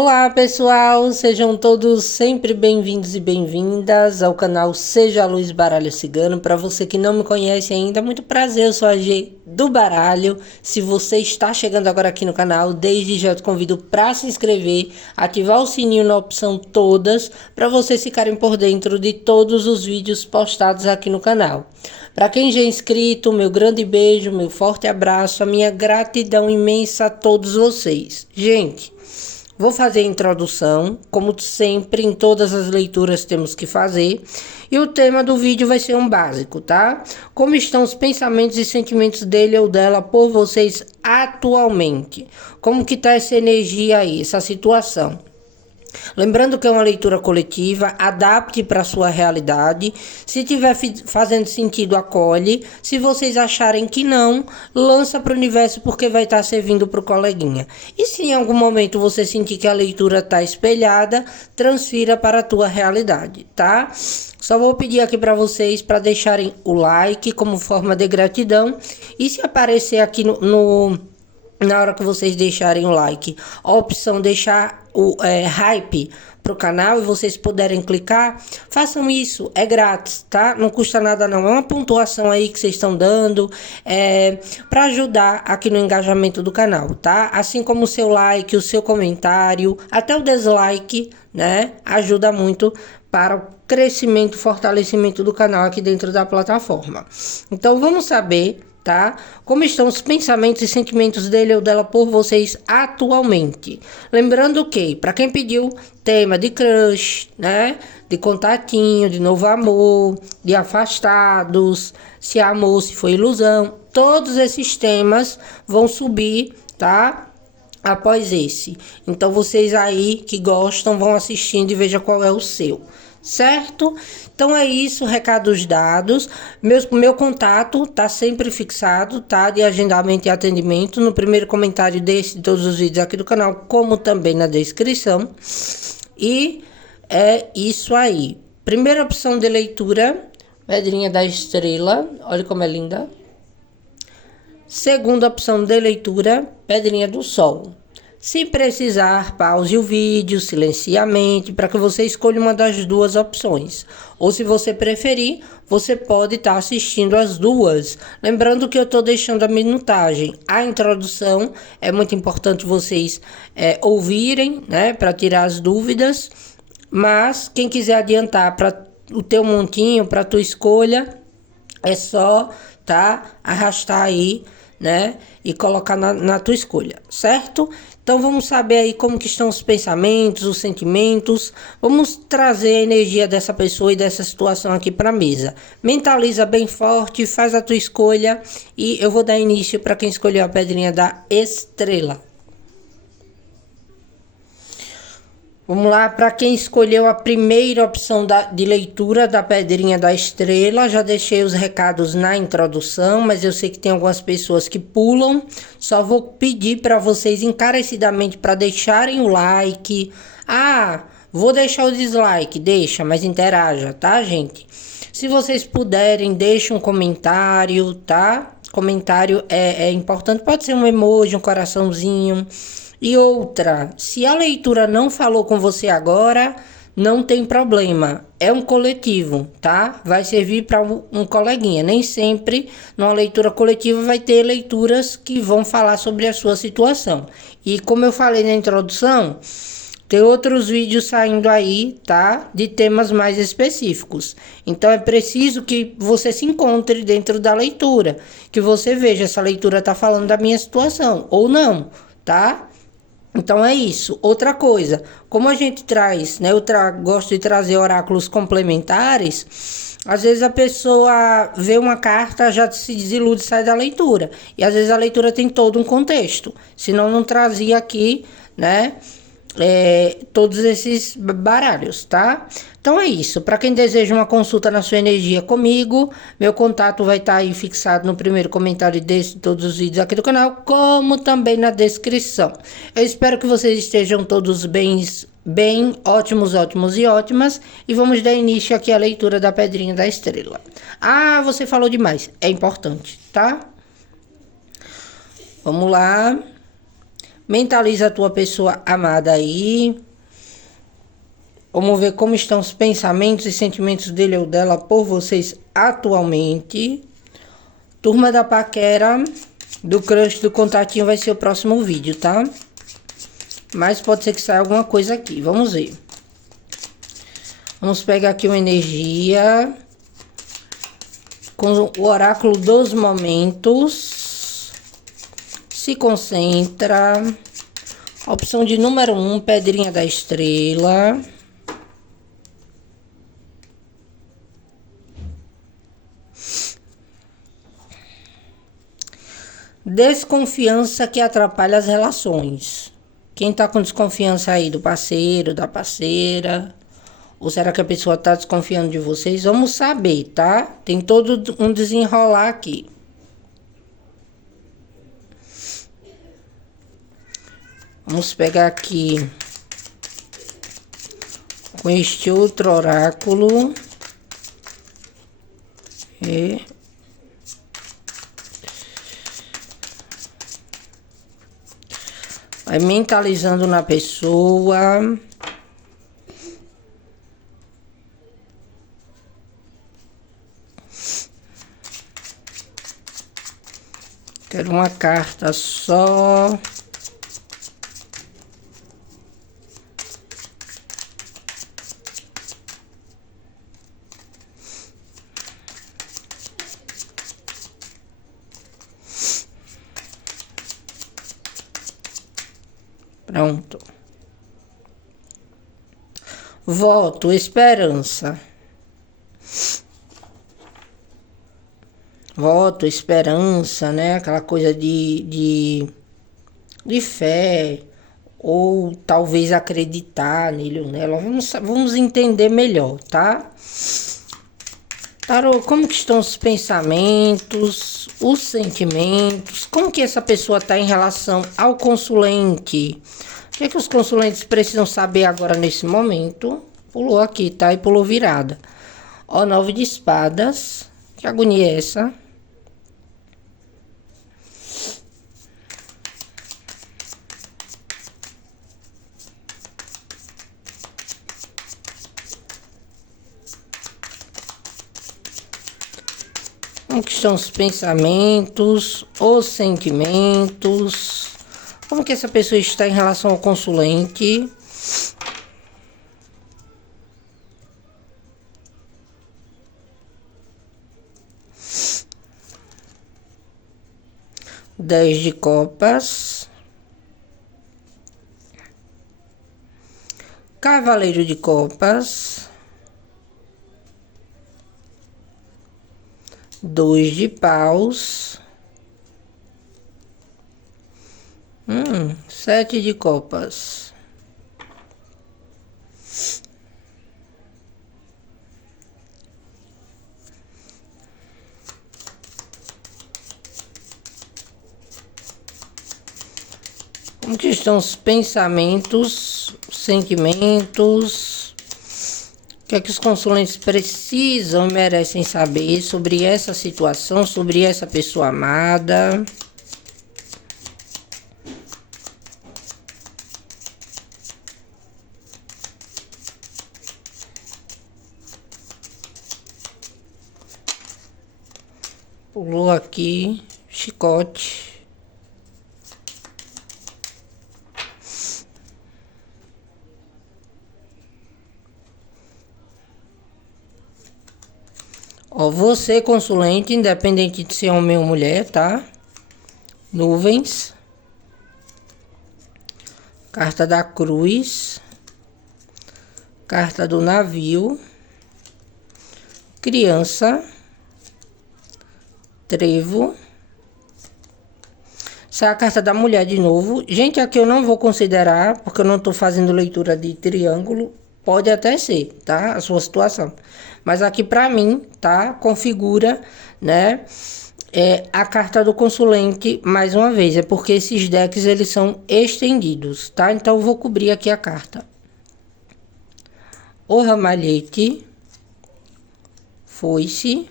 Olá pessoal, sejam todos sempre bem-vindos e bem-vindas ao canal Seja a Luz Baralho Cigano. Para você que não me conhece ainda, muito prazer, eu sou a G do Baralho. Se você está chegando agora aqui no canal, desde já te convido para se inscrever, ativar o sininho na opção todas, para vocês ficarem por dentro de todos os vídeos postados aqui no canal. Para quem já é inscrito, meu grande beijo, meu forte abraço, a minha gratidão imensa a todos vocês. Gente, vou fazer a introdução, como sempre, em todas as leituras temos que fazer. E o tema do vídeo vai ser um básico, tá? Como estão os pensamentos e sentimentos dele ou dela por vocês atualmente? Como que tá essa energia aí, essa situação? Lembrando que é uma leitura coletiva, adapte para a sua realidade. Se estiver fazendo sentido, acolhe. Se vocês acharem que não, lança para o universo porque vai estar servindo para o coleguinha. E se em algum momento você sentir que a leitura está espelhada, transfira para a tua realidade, tá? Só vou pedir aqui para vocês para deixarem o like como forma de gratidão. E se aparecer aqui na hora que vocês deixarem o like, a opção deixar o hype pro canal e vocês puderem clicar, façam isso, é grátis, tá? Não custa nada não, é uma pontuação aí que vocês estão dando, para ajudar aqui no engajamento do canal, tá? Assim como o seu like, o seu comentário, até o dislike, né? Ajuda muito para o crescimento, fortalecimento do canal aqui dentro da plataforma. Então vamos saber, tá? Como estão os pensamentos e sentimentos dele ou dela por vocês atualmente? Lembrando que, para quem pediu tema de crush, né? De contatinho, de novo amor, de afastados, se amor, se foi ilusão, todos esses temas vão subir, tá? Após esse. Então vocês aí que gostam vão assistindo e veja qual é o seu. Certo? Então é isso, recados dados. Meu contato tá sempre fixado, tá? De agendamento e atendimento no primeiro comentário de todos os vídeos aqui do canal, como também na descrição. E é isso aí. Primeira opção de leitura, Pedrinha da Estrela, olha como é linda. Segunda opção de leitura, Pedrinha do Sol. Se precisar, pause o vídeo, silencie a mente, para que você escolha uma das duas opções. Ou se você preferir, você pode estar assistindo as duas. Lembrando que eu estou deixando a minutagem. A introdução é muito importante vocês ouvirem, né, para tirar as dúvidas. Mas quem quiser adiantar para o teu montinho, para a tua escolha, é só, tá, arrastar aí, né, e colocar na tua escolha, certo? Então vamos saber aí como que estão os pensamentos, os sentimentos. Vamos trazer a energia dessa pessoa e dessa situação aqui para a mesa. Mentaliza bem forte, faz a tua escolha e eu vou dar início para quem escolheu a Pedrinha da Estrela. Vamos lá, para quem escolheu a primeira opção de leitura da Pedrinha da Estrela, já deixei os recados na introdução, mas eu sei que tem algumas pessoas que pulam. Só vou pedir para vocês encarecidamente para deixarem o like. Ah, vou deixar o dislike, deixa, mas interaja, tá, gente? Se vocês puderem, deixem um comentário, tá? Comentário é importante, pode ser um emoji, um coraçãozinho. E outra, se a leitura não falou com você agora, não tem problema. É um coletivo, tá? Vai servir para um coleguinha. Nem sempre numa leitura coletiva vai ter leituras que vão falar sobre a sua situação. E como eu falei na introdução, tem outros vídeos saindo aí, tá? De temas mais específicos. Então é preciso que você se encontre dentro da leitura. Que você veja, essa leitura tá falando da minha situação ou não, tá? Então é isso. Outra coisa, como a gente traz, né? Eu gosto de trazer oráculos complementares. Às vezes a pessoa vê uma carta, já se desilude, sai da leitura. E às vezes a leitura tem todo um contexto. Senão não trazia aqui, né? Todos esses baralhos, tá? Então é isso. Para quem deseja uma consulta na sua energia comigo, meu contato vai estar aí fixado no primeiro comentário de todos os vídeos aqui do canal, como também na descrição. Eu espero que vocês estejam todos bem, ótimos e ótimas. E vamos dar início aqui à leitura da Pedrinha da Estrela. Ah, você falou demais. É importante, tá? Vamos lá. Mentaliza a tua pessoa amada aí. Vamos ver como estão os pensamentos e sentimentos dele ou dela por vocês atualmente. Turma da paquera, do crush, do contatinho vai ser o próximo vídeo, tá? Mas pode ser que saia alguma coisa aqui. Vamos ver. Vamos pegar aqui uma energia com o oráculo dos momentos. Se concentra. Opção de número 1, pedrinha da estrela. Desconfiança que atrapalha as relações. Quem tá com desconfiança aí do parceiro, da parceira? Ou será que a pessoa tá desconfiando de vocês? Vamos saber, tá? Tem todo um desenrolar aqui. Vamos pegar aqui com este outro oráculo. Vai mentalizando na pessoa. Quero uma carta só. Pronto. Voto, esperança. Voto, esperança, né? Aquela coisa de fé. Ou talvez acreditar nele ou nela. Vamos entender melhor, tá? Tarô, como que estão os pensamentos, os sentimentos? Como que essa pessoa está em relação ao consulente? O que é que os consulentes precisam saber agora nesse momento? Pulou aqui, tá? E pulou virada. Ó, 9 de espadas. Que agonia é essa? Como que estão os pensamentos, os sentimentos? Como que essa pessoa está em relação ao consulente? Dez de copas. Cavaleiro de copas. 2 de paus. 7 de copas. Como que estão os pensamentos, os sentimentos? O que é que os consulentes precisam e merecem saber sobre essa situação, sobre essa pessoa amada? Pulou aqui, chicote. Ó, você, consulente, independente de ser homem ou mulher, tá? Nuvens. Carta da cruz. Carta do navio. Criança. Trevo. Essa é a carta da mulher de novo. Gente, aqui eu não vou considerar, porque eu não tô fazendo leitura de triângulo. Pode até ser, tá? A sua situação. Mas aqui pra mim, tá? Configura, né? A carta do consulente, mais uma vez. É porque esses decks, eles são estendidos, tá? Então eu vou cobrir aqui a carta. O ramalhete. Foice.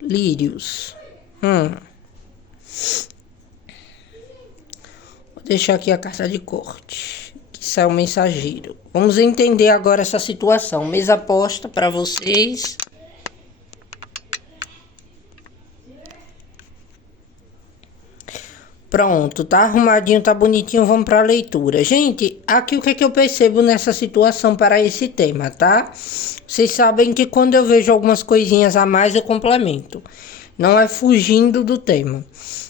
Lírios. Deixar aqui a carta de corte, que sai o mensageiro. Vamos entender agora essa situação. Mesa posta para vocês. Pronto, tá arrumadinho, tá bonitinho, vamos para a leitura. Gente, aqui o que é que eu percebo nessa situação para esse tema, tá? Vocês sabem que quando eu vejo algumas coisinhas a mais, eu complemento. Não é fugindo do tema.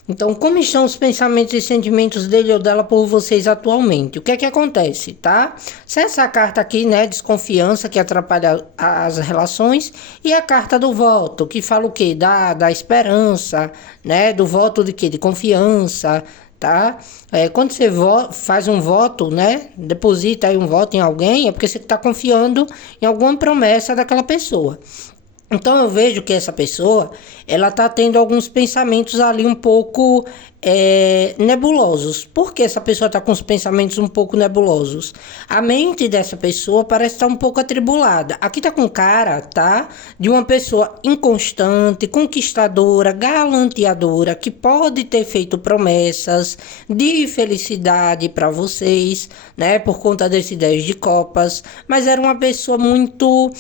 Então, como estão os pensamentos e sentimentos dele ou dela por vocês atualmente? O que é que acontece, tá? Se essa carta aqui, né, desconfiança, que atrapalha as relações, e a carta do voto, que fala o quê? Da esperança, né, do voto de quê? De confiança, tá? Quando você faz um voto, né, deposita aí um voto em alguém, é porque você está confiando em alguma promessa daquela pessoa. Então eu vejo que essa pessoa, ela tá tendo alguns pensamentos ali um pouco nebulosos. Por que essa pessoa tá com os pensamentos um pouco nebulosos? A mente dessa pessoa parece estar um pouco atribulada. Aqui tá com cara, tá? De uma pessoa inconstante, conquistadora, galanteadora, que pode ter feito promessas de felicidade para vocês, né? Por conta desse 10 de copas. Mas era uma pessoa muito...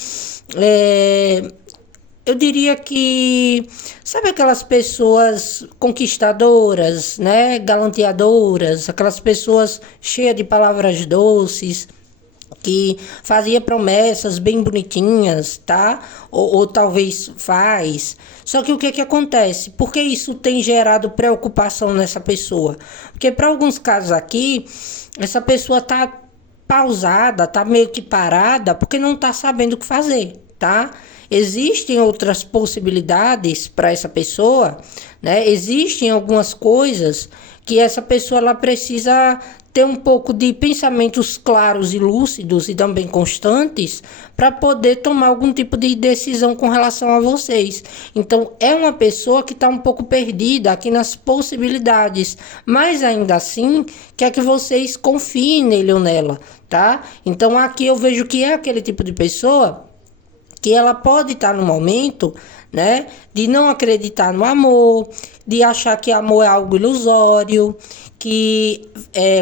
eu diria que, sabe aquelas pessoas conquistadoras, né? Galanteadoras, aquelas pessoas cheias de palavras doces, que fazia promessas bem bonitinhas, tá? Ou talvez faz. Só que o que acontece? Por que isso tem gerado preocupação nessa pessoa? Porque para alguns casos aqui, essa pessoa tá pausada, tá meio que parada, porque não tá sabendo o que fazer, tá? Existem outras possibilidades para essa pessoa, né? Existem algumas coisas que essa pessoa ela precisa ter um pouco de pensamentos claros e lúcidos e também constantes para poder tomar algum tipo de decisão com relação a vocês. Então, é uma pessoa que está um pouco perdida aqui nas possibilidades, mas ainda assim quer que vocês confiem nele ou nela, tá? Então, aqui eu vejo que é aquele tipo de pessoa que ela pode estar no momento, né, de não acreditar no amor, de achar que amor é algo ilusório, que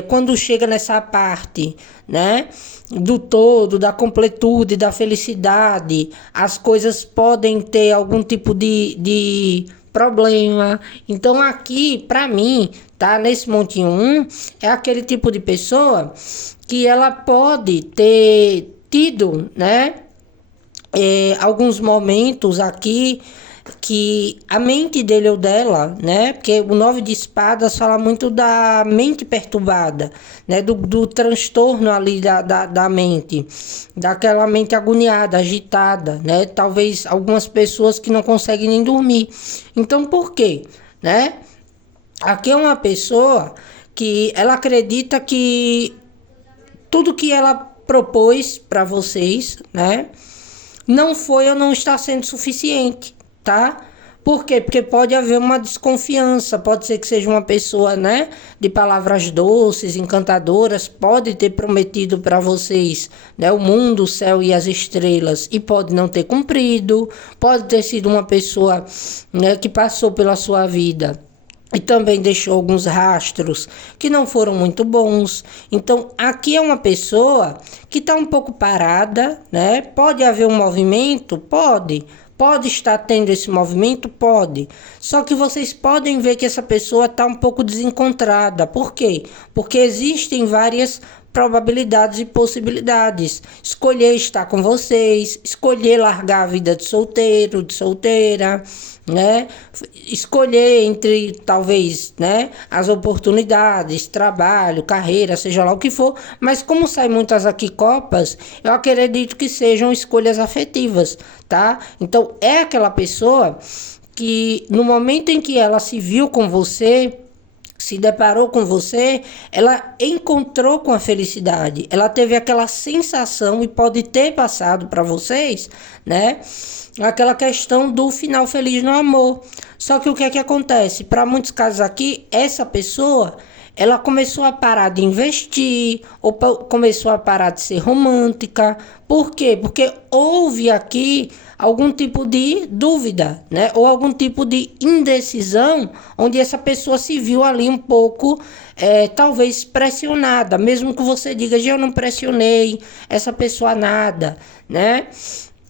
quando chega nessa parte, né, do todo, da completude, da felicidade, as coisas podem ter algum tipo de problema. Então aqui, para mim, tá, nesse montinho 1, é aquele tipo de pessoa que ela pode ter tido, né, alguns momentos aqui que a mente dele ou dela, né? Porque o 9 de espadas fala muito da mente perturbada, né? Do transtorno ali da mente, daquela mente agoniada, agitada, né? Talvez algumas pessoas que não conseguem nem dormir. Então, por quê? Né? Aqui é uma pessoa que ela acredita que tudo que ela propôs para vocês, né, não foi ou não está sendo suficiente, tá? Por quê? Porque pode haver uma desconfiança, pode ser que seja uma pessoa, né, de palavras doces, encantadoras, pode ter prometido para vocês, né, o mundo, o céu e as estrelas e pode não ter cumprido, pode ter sido uma pessoa, né, que passou pela sua vida e também deixou alguns rastros que não foram muito bons. Então, aqui é uma pessoa que está um pouco parada, né? Pode haver um movimento? Pode. Pode estar tendo esse movimento? Pode. Só que vocês podem ver que essa pessoa está um pouco desencontrada. Por quê? Porque existem várias probabilidades e possibilidades. Escolher estar com vocês, escolher largar a vida de solteiro, de solteira, né? Escolher entre, talvez, né, as oportunidades, trabalho, carreira, seja lá o que for, mas como sai muitas aqui copas, eu acredito que sejam escolhas afetivas, tá? Então, é aquela pessoa que no momento em que ela se viu com você, se deparou com você, ela encontrou com a felicidade, ela teve aquela sensação e pode ter passado para vocês, né? Aquela questão do final feliz no amor. Só que o que é que acontece? Para muitos casos aqui, essa pessoa, ela começou a parar de investir, ou começou a parar de ser romântica. Por quê? Porque houve aqui algum tipo de dúvida, né? Ou algum tipo de indecisão, onde essa pessoa se viu ali um pouco, talvez pressionada, mesmo que você diga, eu não pressionei essa pessoa nada, né?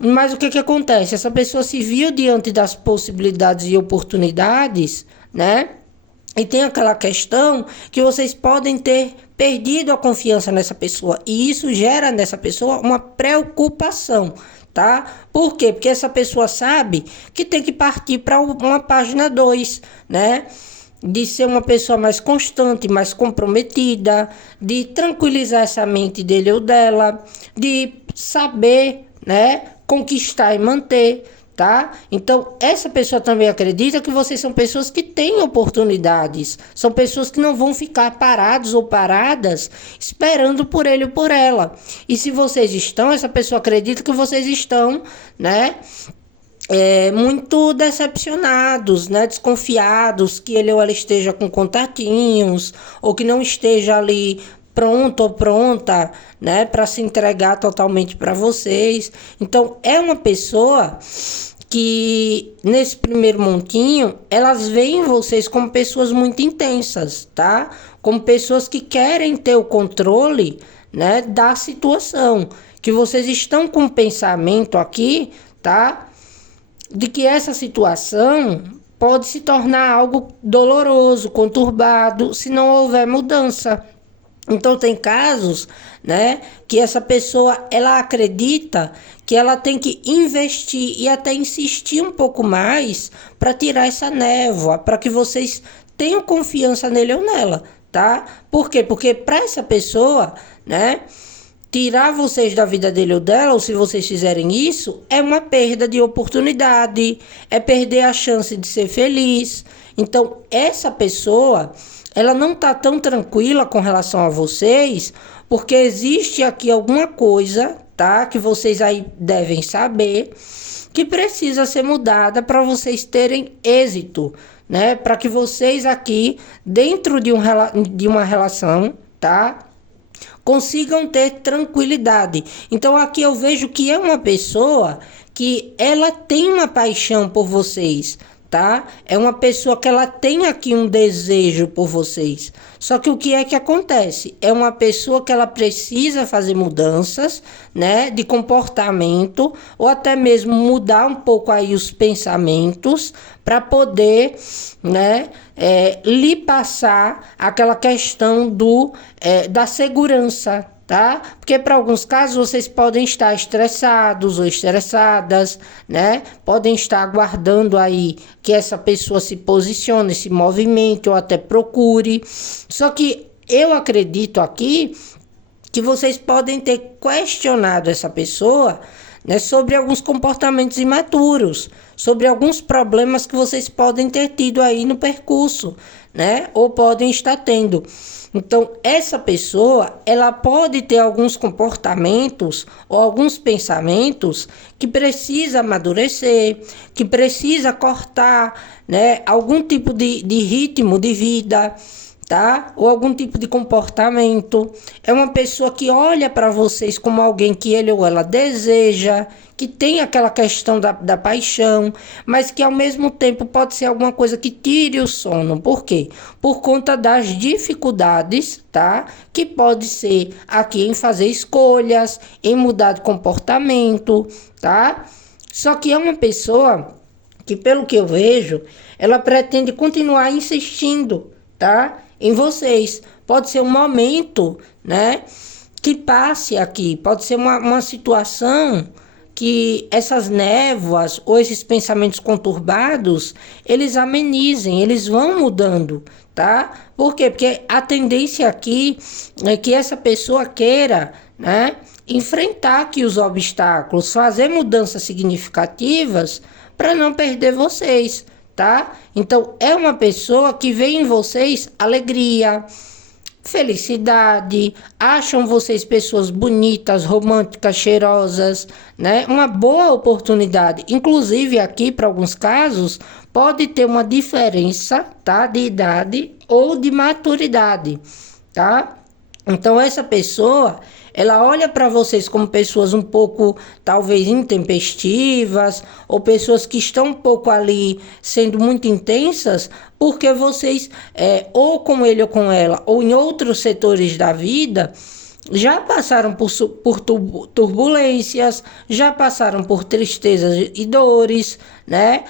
Mas o que acontece? Essa pessoa se viu diante das possibilidades e oportunidades, né? E tem aquela questão que vocês podem ter perdido a confiança nessa pessoa. E isso gera nessa pessoa uma preocupação, tá? Por quê? Porque essa pessoa sabe que tem que partir para uma página 2, né? De ser uma pessoa mais constante, mais comprometida, de tranquilizar essa mente dele ou dela, de saber, né, conquistar e manter, tá? Então, essa pessoa também acredita que vocês são pessoas que têm oportunidades, são pessoas que não vão ficar parados ou paradas esperando por ele ou por ela. E se vocês estão, essa pessoa acredita que vocês estão, né, muito decepcionados, né, desconfiados que ele ou ela esteja com contatinhos, ou que não esteja ali pronto ou pronta, né, para se entregar totalmente para vocês. Então, é uma pessoa que, nesse primeiro montinho, elas veem vocês como pessoas muito intensas, tá? Como pessoas que querem ter o controle, né, da situação. Que vocês estão com o pensamento aqui, tá? De que essa situação pode se tornar algo doloroso, conturbado, se não houver mudança. Então tem casos, né, que essa pessoa ela acredita que ela tem que investir e até insistir um pouco mais para tirar essa névoa, para que vocês tenham confiança nele ou nela, tá? Por quê? Porque para essa pessoa, né, tirar vocês da vida dele ou dela, ou se vocês fizerem isso, é uma perda de oportunidade, é perder a chance de ser feliz. Então, essa pessoa, ela não está tão tranquila com relação a vocês, porque existe aqui alguma coisa, tá? Que vocês aí devem saber, que precisa ser mudada para vocês terem êxito, né? Para que vocês aqui, dentro de uma relação, tá, consigam ter tranquilidade. Então aqui eu vejo que é uma pessoa que ela tem uma paixão por vocês, tá? É uma pessoa que ela tem aqui um desejo por vocês. Só que o que é que acontece? É uma pessoa que ela precisa fazer mudanças, né, de comportamento, ou até mesmo mudar um pouco aí os pensamentos para poder, né, lhe passar aquela questão da segurança, tá? Porque para alguns casos vocês podem estar estressados ou estressadas, né? Podem estar aguardando aí que essa pessoa se posicione, se movimente ou até procure. Só que eu acredito aqui que vocês podem ter questionado essa pessoa, né, sobre alguns comportamentos imaturos, sobre alguns problemas que vocês podem ter tido aí no percurso, né, ou podem estar tendo. Então, essa pessoa, ela pode ter alguns comportamentos ou alguns pensamentos que precisa amadurecer, que precisa cortar, né, algum tipo de ritmo de vida, tá? Ou algum tipo de comportamento. É uma pessoa que olha para vocês como alguém que ele ou ela deseja, que tem aquela questão da paixão, mas que ao mesmo tempo pode ser alguma coisa que tire o sono. Por quê? Por conta das dificuldades, tá? Que pode ser aqui em fazer escolhas, em mudar de comportamento, tá? Só que é uma pessoa que, pelo que eu vejo, ela pretende continuar insistindo, tá, em vocês. Pode ser um momento, né, que passe aqui, pode ser uma situação que essas névoas ou esses pensamentos conturbados, eles amenizem, eles vão mudando, tá? Por quê? Porque a tendência aqui é que essa pessoa queira, né, enfrentar aqui os obstáculos, fazer mudanças significativas para não perder vocês, tá? Então, é uma pessoa que vê em vocês alegria, felicidade, acham vocês pessoas bonitas, românticas, cheirosas, né? Uma boa oportunidade. Inclusive aqui, para alguns casos, pode ter uma diferença, tá? De idade ou de maturidade, tá? Então essa pessoa, ela olha para vocês como pessoas um pouco, talvez, intempestivas, ou pessoas que estão um pouco ali sendo muito intensas, porque vocês, ou com ele ou com ela, ou em outros setores da vida, já passaram por turbulências, já passaram por tristezas e dores, né?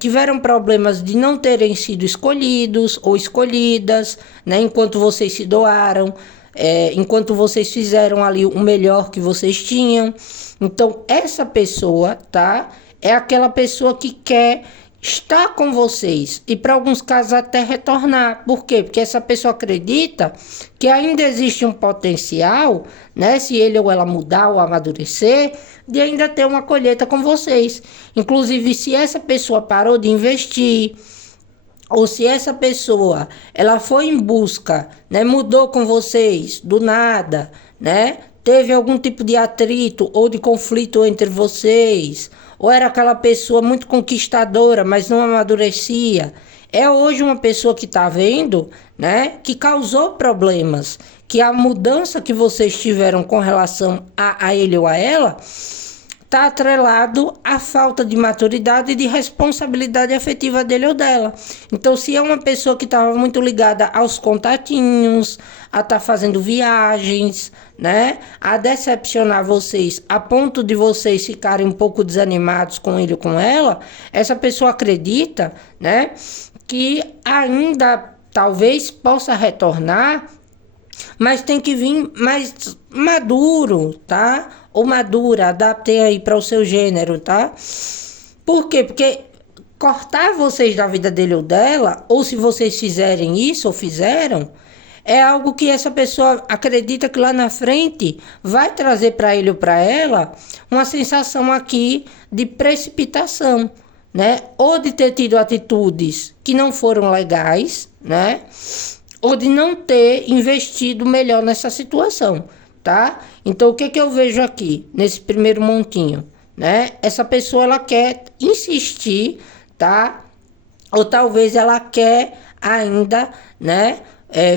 Tiveram problemas de não terem sido escolhidos ou escolhidas, né? Enquanto vocês se doaram, enquanto vocês fizeram ali o melhor que vocês tinham. Então, essa pessoa, tá? É aquela pessoa que quer estar com vocês e para alguns casos até retornar. Por quê? Porque essa pessoa acredita que ainda existe um potencial, né? Se ele ou ela mudar ou amadurecer, de ainda ter uma colheita com vocês. Inclusive, se essa pessoa parou de investir, ou se essa pessoa ela foi em busca, né, mudou com vocês do nada, né? Teve algum tipo de atrito ou de conflito entre vocês, ou era aquela pessoa muito conquistadora, mas não amadurecia. É hoje uma pessoa que está vendo, né, que causou problemas, que a mudança que vocês tiveram com relação a ele ou a ela está atrelado à falta de maturidade e de responsabilidade afetiva dele ou dela. Então, se é uma pessoa que estava muito ligada aos contatinhos, a estar fazendo viagens, né, a decepcionar vocês, a ponto de vocês ficarem um pouco desanimados com ele ou com ela, essa pessoa acredita, né, que ainda talvez possa retornar, mas tem que vir mais maduro, tá? Ou madura, adaptem aí para o seu gênero, tá? Por quê? Porque cortar vocês da vida dele ou dela, ou se vocês fizerem isso ou fizeram, é algo que essa pessoa acredita que lá na frente vai trazer para ele ou para ela uma sensação aqui de precipitação, né? Ou de ter tido atitudes que não foram legais, né? Ou de não ter investido melhor nessa situação, tá? Então, o que que eu vejo aqui, nesse primeiro montinho, né? Essa pessoa, ela quer insistir, tá? Ou talvez ela quer ainda, né?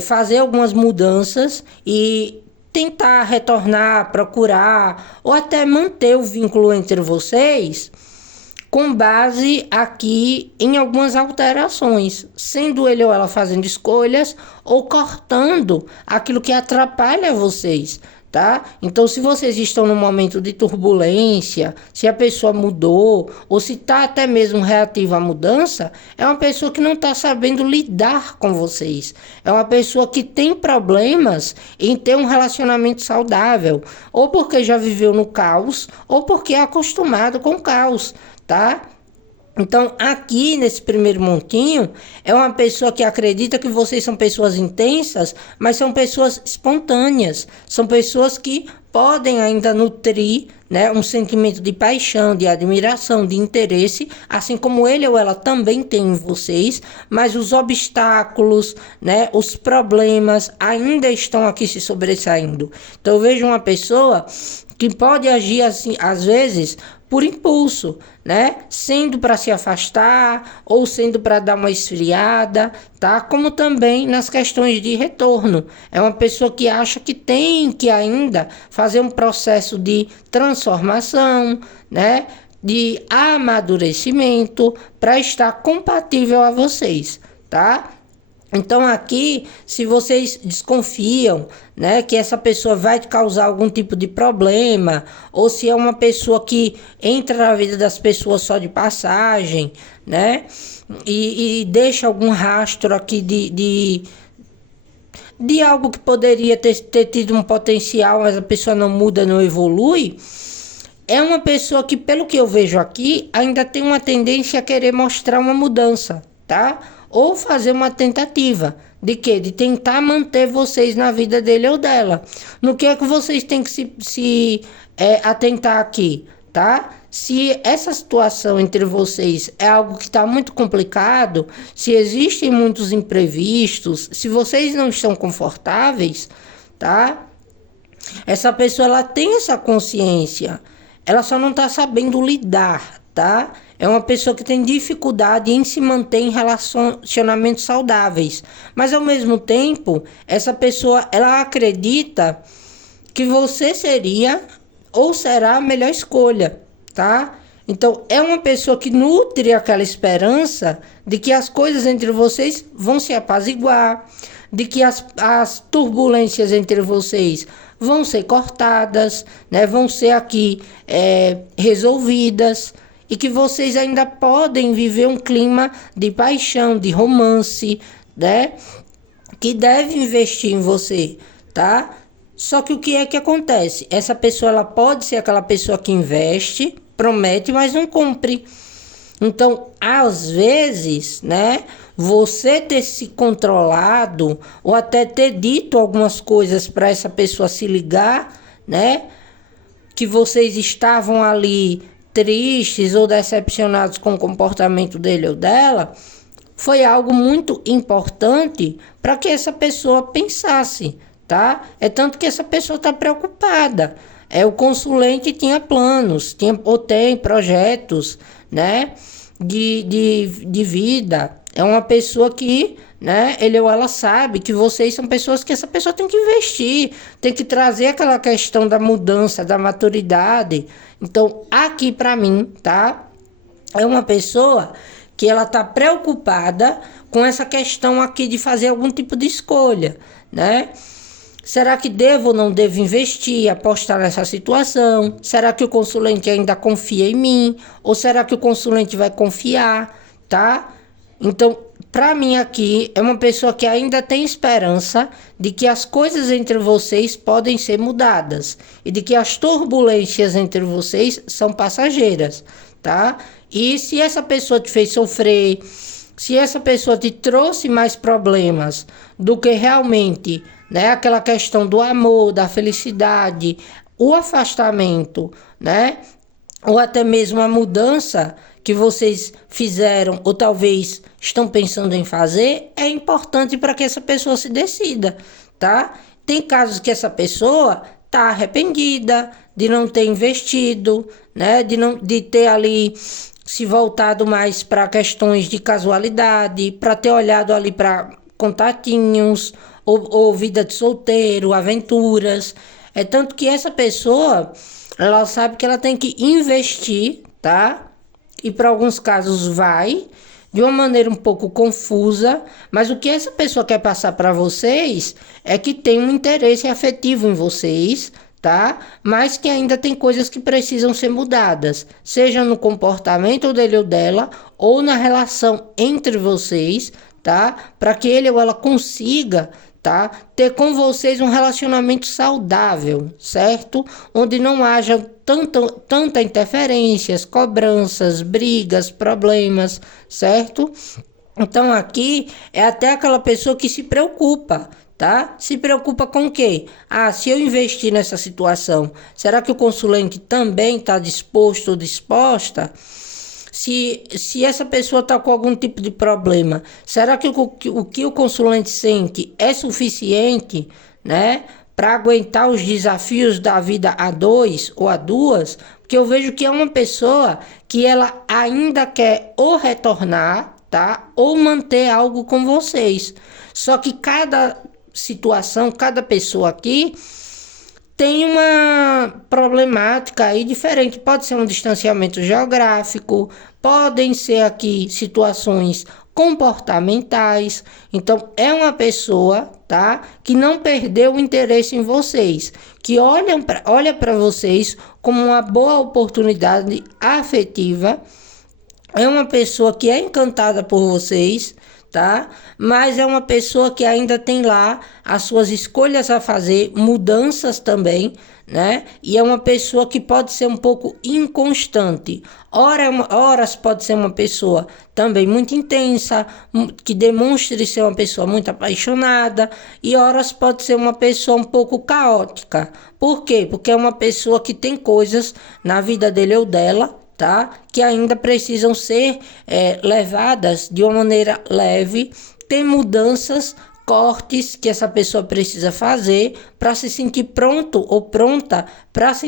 Fazer algumas mudanças e tentar retornar, procurar, ou até manter o vínculo entre vocês, com base aqui em algumas alterações, sendo ele ou ela fazendo escolhas ou cortando aquilo que atrapalha vocês, tá? Então, se vocês estão num momento de turbulência, se a pessoa mudou ou se está até mesmo reativa à mudança, é uma pessoa que não está sabendo lidar com vocês. É uma pessoa que tem problemas em ter um relacionamento saudável, ou porque já viveu no caos, ou porque é acostumado com o caos, tá? Então, aqui nesse primeiro montinho, é uma pessoa que acredita que vocês são pessoas intensas, mas são pessoas espontâneas, são pessoas que podem ainda nutrir, né, um sentimento de paixão, de admiração, de interesse, assim como ele ou ela também tem em vocês, mas os obstáculos, né, os problemas ainda estão aqui se sobressaindo. Então, eu vejo uma pessoa que pode agir assim, às vezes, por impulso, né? Sendo para se afastar ou sendo para dar uma esfriada, tá? Como também nas questões de retorno. É uma pessoa que acha que tem que ainda fazer um processo de transformação, né? De amadurecimento para estar compatível a vocês, tá? Então aqui, se vocês desconfiam, né, que essa pessoa vai te causar algum tipo de problema, ou se é uma pessoa que entra na vida das pessoas só de passagem, né, e deixa algum rastro aqui de algo que poderia ter tido um potencial, mas a pessoa não muda, não evolui, é uma pessoa que, pelo que eu vejo aqui, ainda tem uma tendência a querer mostrar uma mudança, tá? Ou fazer uma tentativa de quê? De tentar manter vocês na vida dele ou dela. No que é que vocês têm que se atentar aqui, tá? Se essa situação entre vocês é algo que está muito complicado, se existem muitos imprevistos, se vocês não estão confortáveis, tá? Essa pessoa, ela tem essa consciência, ela só não está sabendo lidar, tá? É uma pessoa que tem dificuldade em se manter em relacionamentos saudáveis. Mas ao mesmo tempo, essa pessoa, ela acredita que você seria ou será a melhor escolha, tá? Então, é uma pessoa que nutre aquela esperança de que as coisas entre vocês vão se apaziguar, de que as turbulências entre vocês vão ser cortadas, né? Vão ser aqui resolvidas, e que vocês ainda podem viver um clima de paixão, de romance, né? Que deve investir em você, tá? Só que o que é que acontece? Essa pessoa, ela pode ser aquela pessoa que investe, promete, mas não cumpre. Então, às vezes, né, você ter se controlado ou até ter dito algumas coisas para essa pessoa se ligar, né, que vocês estavam ali tristes ou decepcionados com o comportamento dele ou dela, foi algo muito importante para que essa pessoa pensasse, tá? É tanto que essa pessoa está preocupada. O consulente tinha planos, ou tem projetos, né, de vida. É uma pessoa que, né, ele ou ela sabe que vocês são pessoas que essa pessoa tem que investir, tem que trazer aquela questão da mudança, da maturidade. Então, aqui para mim, tá? É uma pessoa que ela está preocupada com essa questão aqui de fazer algum tipo de escolha, né? Será que devo ou não devo investir, apostar nessa situação? Será que o consulente ainda confia em mim? Ou será que o consulente vai confiar, tá? Então, para mim aqui, é uma pessoa que ainda tem esperança de que as coisas entre vocês podem ser mudadas e de que as turbulências entre vocês são passageiras, tá? E se essa pessoa te fez sofrer, se essa pessoa te trouxe mais problemas do que realmente, né, aquela questão do amor, da felicidade, o afastamento, né, ou até mesmo a mudança que vocês fizeram ou talvez estão pensando em fazer, é importante para que essa pessoa se decida, tá? Tem casos que essa pessoa está arrependida de não ter investido, né, de ter ali se voltado mais para questões de casualidade, para ter olhado ali para contatinhos, ou vida de solteiro, aventuras. É tanto que essa pessoa, ela sabe que ela tem que investir, tá? E para alguns casos vai, de uma maneira um pouco confusa, mas o que essa pessoa quer passar para vocês é que tem um interesse afetivo em vocês, tá? Mas que ainda tem coisas que precisam ser mudadas, seja no comportamento dele ou dela, ou na relação entre vocês, tá? Para que ele ou ela consiga, tá, ter com vocês um relacionamento saudável, certo? Onde não haja tanta interferências, cobranças, brigas, problemas, certo? Então aqui é até aquela pessoa que se preocupa, tá? Se preocupa com o quê? Ah, se eu investir nessa situação, será que o consulente também está disposto ou disposta? Se essa pessoa está com algum tipo de problema, será que o que o consulente sente é suficiente, né, para aguentar os desafios da vida a dois ou a duas? Porque eu vejo que é uma pessoa que ela ainda quer ou retornar, tá, ou manter algo com vocês. Só que cada situação, cada pessoa aqui tem uma problemática aí diferente. Pode ser um distanciamento geográfico, podem ser aqui situações comportamentais. Então, é uma pessoa, tá, que não perdeu o interesse em vocês, que olha para vocês como uma boa oportunidade afetiva. É uma pessoa que é encantada por vocês, tá? Mas é uma pessoa que ainda tem lá as suas escolhas a fazer, mudanças também, né? E é uma pessoa que pode ser um pouco inconstante. Horas pode ser uma pessoa também muito intensa, que demonstre ser uma pessoa muito apaixonada, e horas pode ser uma pessoa um pouco caótica. Por quê? Porque é uma pessoa que tem coisas na vida dele ou dela, tá, que ainda precisam ser levadas de uma maneira leve. Tem mudanças, cortes que essa pessoa precisa fazer para se sentir pronto ou pronta para se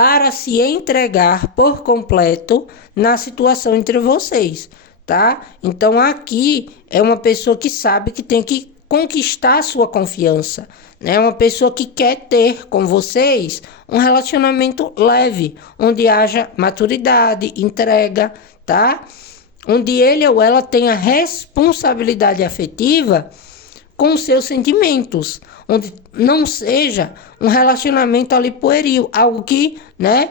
para se entregar por completo na situação entre vocês, tá? Então aqui é uma pessoa que sabe que tem que conquistar a sua confiança, né? Uma pessoa que quer ter com vocês um relacionamento leve, onde haja maturidade, entrega, tá? Onde ele ou ela tenha responsabilidade afetiva com seus sentimentos, onde não seja um relacionamento ali pueril, algo que, né,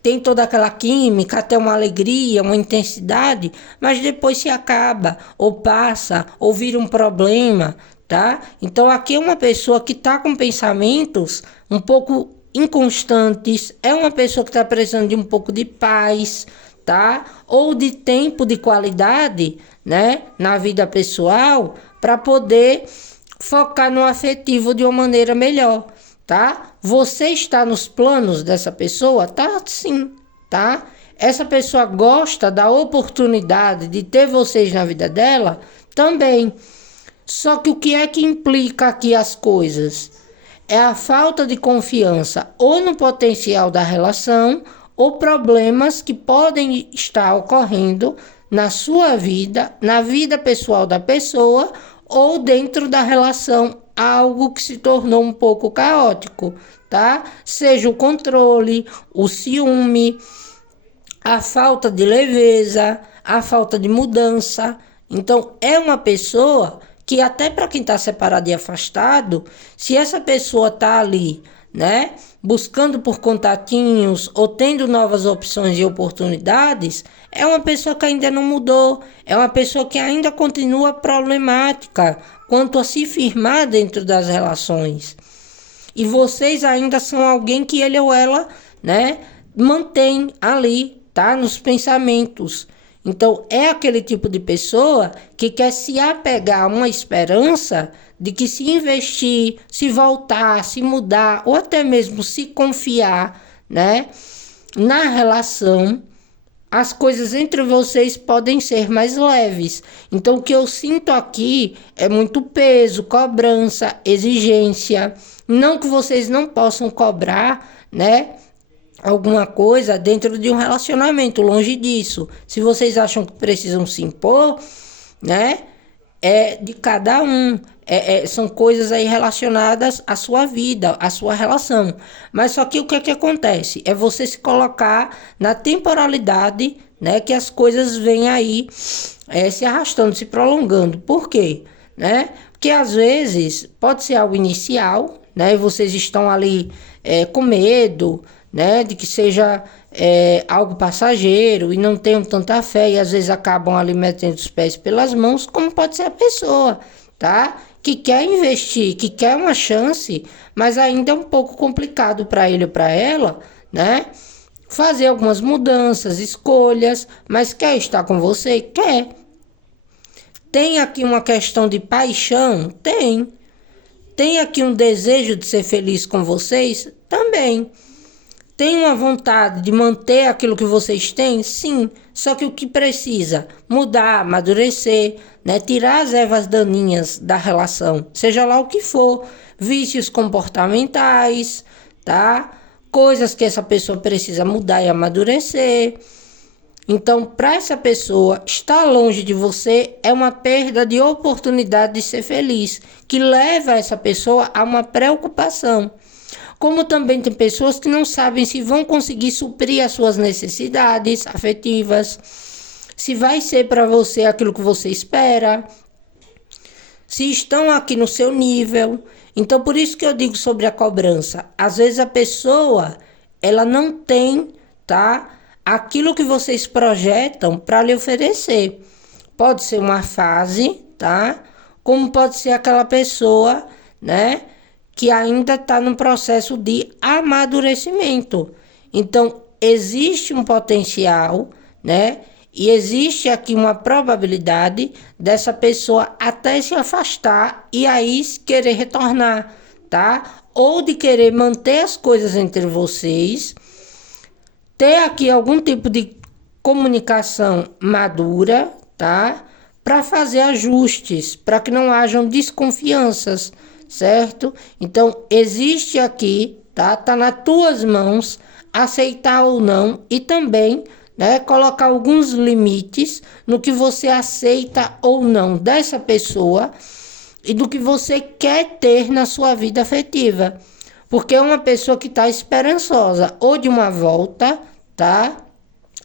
tem toda aquela química, até uma alegria, uma intensidade, mas depois se acaba, ou passa, ou vira um problema, tá? Então aqui é uma pessoa que está com pensamentos um pouco inconstantes, é uma pessoa que está precisando de um pouco de paz, tá? Ou de tempo de qualidade, né, na vida pessoal, para poder focar no afetivo de uma maneira melhor, tá? Você está nos planos dessa pessoa? Tá, sim, tá? Essa pessoa gosta da oportunidade de ter vocês na vida dela? Também. Só que o que é que implica aqui as coisas? É a falta de confiança ou no potencial da relação ou problemas que podem estar ocorrendo na sua vida, na vida pessoal da pessoa ou dentro da relação, algo que se tornou um pouco caótico, tá? Seja o controle, o ciúme, a falta de leveza, a falta de mudança. Então, é uma pessoa que até para quem está separado e afastado, se essa pessoa está ali, né, buscando por contatinhos ou tendo novas opções e oportunidades, é uma pessoa que ainda não mudou, é uma pessoa que ainda continua problemática quanto a se firmar dentro das relações. E vocês ainda são alguém que ele ou ela, né, mantém ali, tá, nos pensamentos. Então, é aquele tipo de pessoa que quer se apegar a uma esperança de que se investir, se voltar, se mudar, ou até mesmo se confiar, né, na relação, as coisas entre vocês podem ser mais leves. Então, o que eu sinto aqui é muito peso, cobrança, exigência. Não que vocês não possam cobrar, né, alguma coisa dentro de um relacionamento, longe disso. Se vocês acham que precisam se impor, né, é de cada um. São coisas aí relacionadas à sua vida, à sua relação. Mas só que o que é que acontece? É você se colocar na temporalidade, né, que as coisas vêm aí se arrastando, se prolongando. Por quê? Né? Porque às vezes pode ser algo inicial, né, e vocês estão ali com medo, né, de que seja algo passageiro e não tenham tanta fé e às vezes acabam ali metendo os pés pelas mãos, como pode ser a pessoa, tá? Que quer investir, que quer uma chance, mas ainda é um pouco complicado para ele ou para ela, né? Fazer algumas mudanças, escolhas, mas quer estar com você? Quer. Tem aqui uma questão de paixão? Tem. Tem aqui um desejo de ser feliz com vocês? Também. Tem uma vontade de manter aquilo que vocês têm? Sim. Só que o que precisa? Mudar, amadurecer, né? Tirar as ervas daninhas da relação, seja lá o que for. Vícios comportamentais, tá? Coisas que essa pessoa precisa mudar e amadurecer. Então, para essa pessoa, estar longe de você é uma perda de oportunidade de ser feliz, que leva essa pessoa a uma preocupação. Como também tem pessoas que não sabem se vão conseguir suprir as suas necessidades afetivas, se vai ser para você aquilo que você espera, se estão aqui no seu nível. Então, por isso que eu digo sobre a cobrança. Às vezes a pessoa, ela não tem, tá, aquilo que vocês projetam para lhe oferecer. Pode ser uma fase, tá? Como pode ser aquela pessoa, né, que ainda está no processo de amadurecimento. Então, existe um potencial, né? E existe aqui uma probabilidade dessa pessoa até se afastar e aí querer retornar, tá? Ou de querer manter as coisas entre vocês, ter aqui algum tipo de comunicação madura, tá? Para fazer ajustes, para que não hajam desconfianças, certo? Então, existe aqui, tá? Tá nas tuas mãos aceitar ou não e também, né, colocar alguns limites no que você aceita ou não dessa pessoa e do que você quer ter na sua vida afetiva. Porque é uma pessoa que está esperançosa ou de uma volta, tá?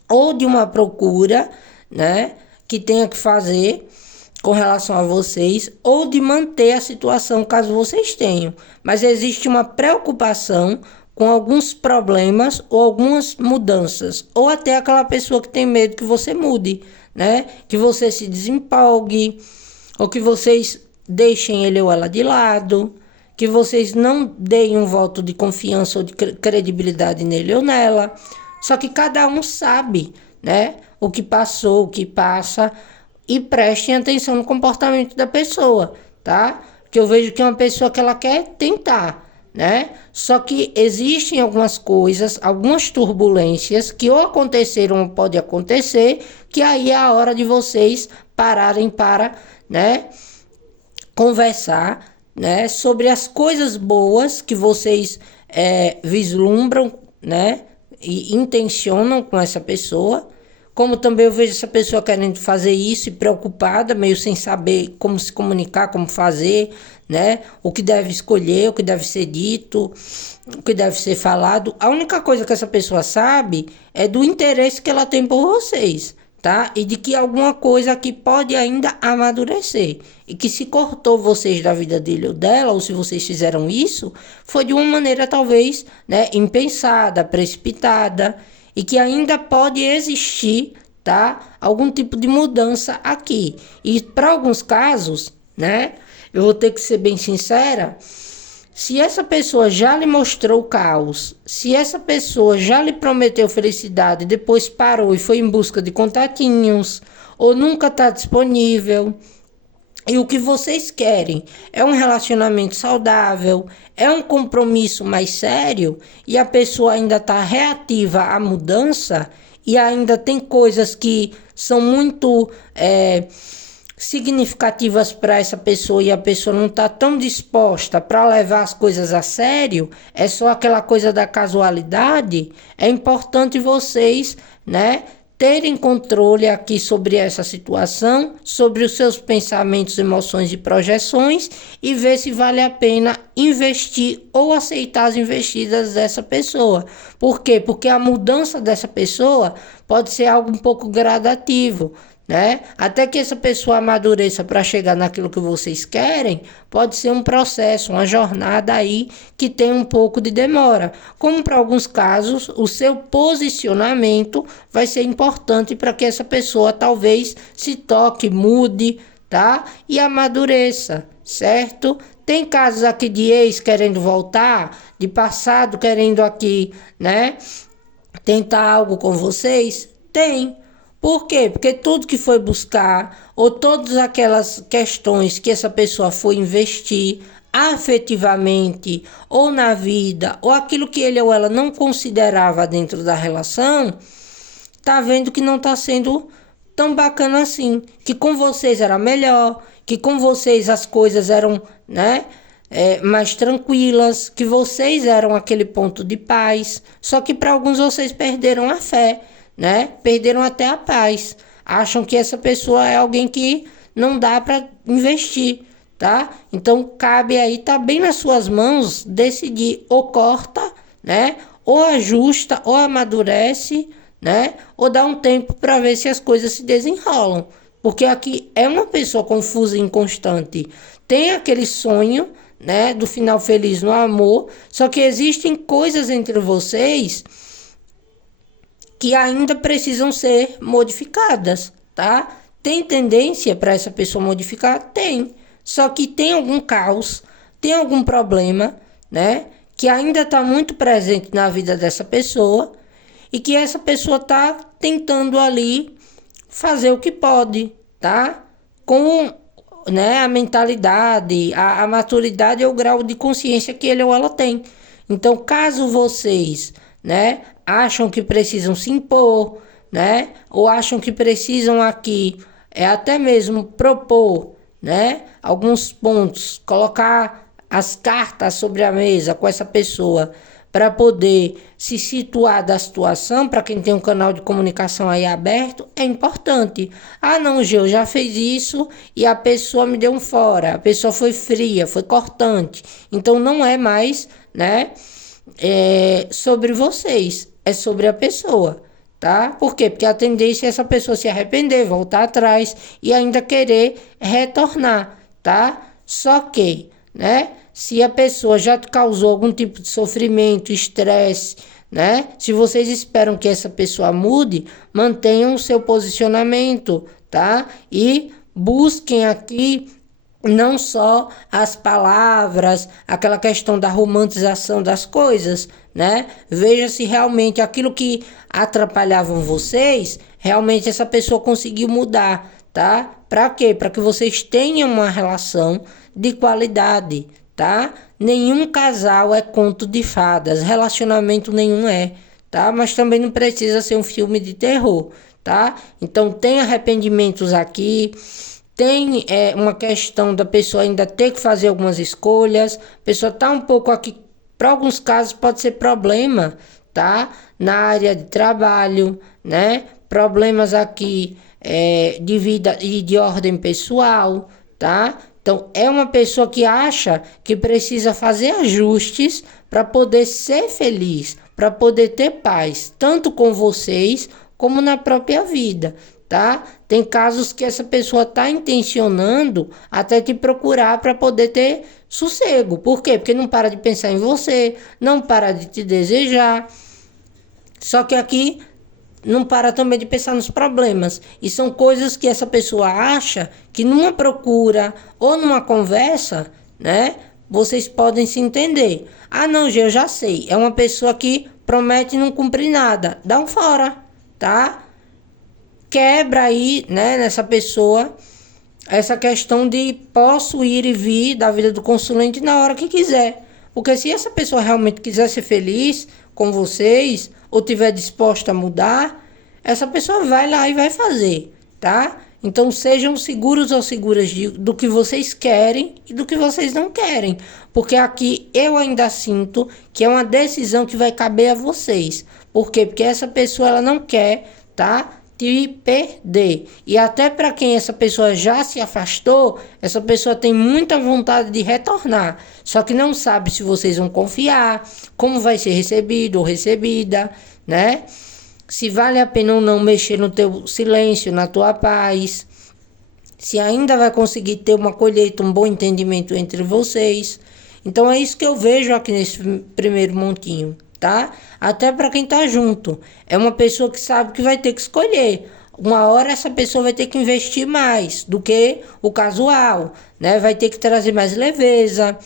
Ou de uma procura, né, que tenha que fazer com relação a vocês, ou de manter a situação caso vocês tenham. Mas existe uma preocupação com alguns problemas ou algumas mudanças, ou até aquela pessoa que tem medo que você mude, né? Que você se desempolgue, ou que vocês deixem ele ou ela de lado, que vocês não deem um voto de confiança ou de credibilidade nele ou nela. Só que cada um sabe, né, o que passou, o que passa, e prestem atenção no comportamento da pessoa, tá? Porque eu vejo que é uma pessoa que ela quer tentar, né? Só que existem algumas coisas, algumas turbulências que ou aconteceram ou pode acontecer, que aí é a hora de vocês pararem para, né, conversar, né, sobre as coisas boas que vocês vislumbram, né, e intencionam com essa pessoa. Como também eu vejo essa pessoa querendo fazer isso e preocupada, meio sem saber como se comunicar, como fazer, né? O que deve escolher, o que deve ser dito, o que deve ser falado. A única coisa que essa pessoa sabe é do interesse que ela tem por vocês, tá? E de que alguma coisa aqui pode ainda amadurecer. E que se cortou vocês da vida dele ou dela, ou se vocês fizeram isso, foi de uma maneira talvez, né, impensada, precipitada, e que ainda pode existir, tá, algum tipo de mudança aqui. E para alguns casos, né, eu vou ter que ser bem sincera, se essa pessoa já lhe mostrou o caos, se essa pessoa já lhe prometeu felicidade, depois parou e foi em busca de contatinhos, ou nunca está disponível, e o que vocês querem é um relacionamento saudável, é um compromisso mais sério, e a pessoa ainda está reativa à mudança, e ainda tem coisas que são muito significativas para essa pessoa, e a pessoa não está tão disposta para levar as coisas a sério, é só aquela coisa da casualidade. É importante vocês, né, terem controle aqui sobre essa situação, sobre os seus pensamentos, emoções e projeções, e ver se vale a pena investir ou aceitar as investidas dessa pessoa. Por quê? Porque a mudança dessa pessoa pode ser algo um pouco gradativo, né? Até que essa pessoa amadureça para chegar naquilo que vocês querem, pode ser um processo, uma jornada aí que tem um pouco de demora. Como para alguns casos, o seu posicionamento vai ser importante para que essa pessoa talvez se toque, mude, tá? E amadureça, certo? Tem casos aqui de ex querendo voltar, de passado querendo aqui, né, tentar algo com vocês? Tem. Por quê? Porque tudo que foi buscar, ou todas aquelas questões que essa pessoa foi investir afetivamente, ou na vida, ou aquilo que ele ou ela não considerava dentro da relação, tá vendo que não tá sendo tão bacana assim. Que com vocês era melhor, que com vocês as coisas eram, né, mais tranquilas, que vocês eram aquele ponto de paz. Só que para alguns vocês perderam a fé, né? Perderam até a paz. Acham que essa pessoa é alguém que não dá para investir, tá? Então cabe aí, tá bem nas suas mãos decidir, ou corta, né? Ou ajusta, ou amadurece, né? Ou dá um tempo para ver se as coisas se desenrolam. Porque aqui é uma pessoa confusa e inconstante. Tem aquele sonho, né, do final feliz no amor, só que existem coisas entre vocês que ainda precisam ser modificadas, tá? Tem tendência para essa pessoa modificar? Tem. Só que tem algum caos, tem algum problema, né? Que ainda está muito presente na vida dessa pessoa e que essa pessoa está tentando ali fazer o que pode, tá? Com, né, a mentalidade, a maturidade e o grau de consciência que ele ou ela tem. Então, caso vocês, né, acham que precisam se impor, né, ou acham que precisam aqui até mesmo propor, né, alguns pontos, colocar as cartas sobre a mesa com essa pessoa para poder se situar da situação, para quem tem um canal de comunicação aí aberto, é importante. Ah, não, Gê, eu já fiz isso e a pessoa me deu um fora, a pessoa foi fria, foi cortante. Então não é mais, né, sobre vocês, é sobre a pessoa. Tá? Por quê? Porque a tendência é essa pessoa se arrepender, voltar atrás e ainda querer retornar, tá? Só que, né? Se a pessoa já te causou algum tipo de sofrimento, estresse, né? Se vocês esperam que essa pessoa mude, mantenham o seu posicionamento, tá? E busquem aqui não só as palavras, aquela questão da romantização das coisas, né? Veja se realmente aquilo que atrapalhavam vocês, realmente essa pessoa conseguiu mudar, tá? Para quê? Para que vocês tenham uma relação de qualidade, tá? Nenhum casal é conto de fadas, relacionamento nenhum é, tá? Mas também não precisa ser um filme de terror, tá? Então tem arrependimentos aqui. Tem uma questão da pessoa ainda ter que fazer algumas escolhas. A pessoa está um pouco aqui, para alguns casos pode ser problema, tá? Na área de trabalho, né? Problemas aqui de vida e de ordem pessoal, tá? Então é uma pessoa que acha que precisa fazer ajustes para poder ser feliz, para poder ter paz, tanto com vocês como na própria vida, tá? Tem casos que essa pessoa está intencionando até te procurar para poder ter sossego. Por quê? Porque não para de pensar em você, não para de te desejar. Só que aqui não para também de pensar nos problemas. E são coisas que essa pessoa acha que numa procura ou numa conversa, né? Vocês podem se entender. Ah, não, Gê, eu já sei. É uma pessoa que promete não cumprir nada. Dá um fora, tá? Quebra aí, né, nessa pessoa, essa questão de posso ir e vir da vida do consulente na hora que quiser. Porque se essa pessoa realmente quiser ser feliz com vocês, ou tiver disposta a mudar, essa pessoa vai lá e vai fazer, tá? Então sejam seguros ou seguras do que vocês querem e do que vocês não querem. Porque aqui eu ainda sinto que é uma decisão que vai caber a vocês. Por quê? Porque essa pessoa ela não quer, tá? Te perder. E até para quem essa pessoa já se afastou, essa pessoa tem muita vontade de retornar. Só que não sabe se vocês vão confiar, como vai ser recebido ou recebida, né? Se vale a pena ou não mexer no teu silêncio, na tua paz. Se ainda vai conseguir ter uma colheita, um bom entendimento entre vocês. Então é isso que eu vejo aqui nesse primeiro montinho, tá? Até para quem tá junto. É uma pessoa que sabe que vai ter que escolher. Uma hora essa pessoa vai ter que investir mais do que o casual, né? Vai ter que trazer mais leveza.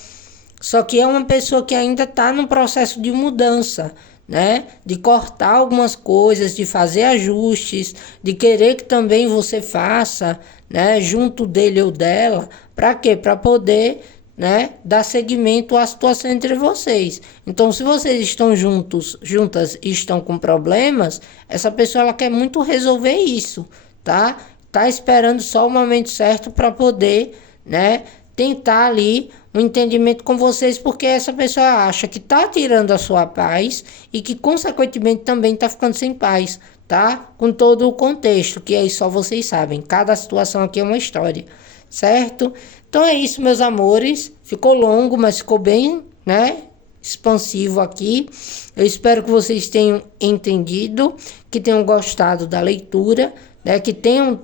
Só que é uma pessoa que ainda tá no processo de mudança, né? De cortar algumas coisas, de fazer ajustes, de querer que também você faça, né? Junto dele ou dela. Para quê? Para poder, né, dar seguimento à situação entre vocês. Então, se vocês estão juntas e estão com problemas, essa pessoa ela quer muito resolver isso, tá? Tá esperando só o momento certo para poder, né, tentar ali um entendimento com vocês, porque essa pessoa acha que tá tirando a sua paz e que consequentemente também tá ficando sem paz, tá? Com todo o contexto, que aí só vocês sabem. Cada situação aqui é uma história, certo? Então é isso, meus amores. Ficou longo, mas ficou bem, né, expansivo aqui. Eu espero que vocês tenham entendido, que tenham gostado da leitura, né, que tenham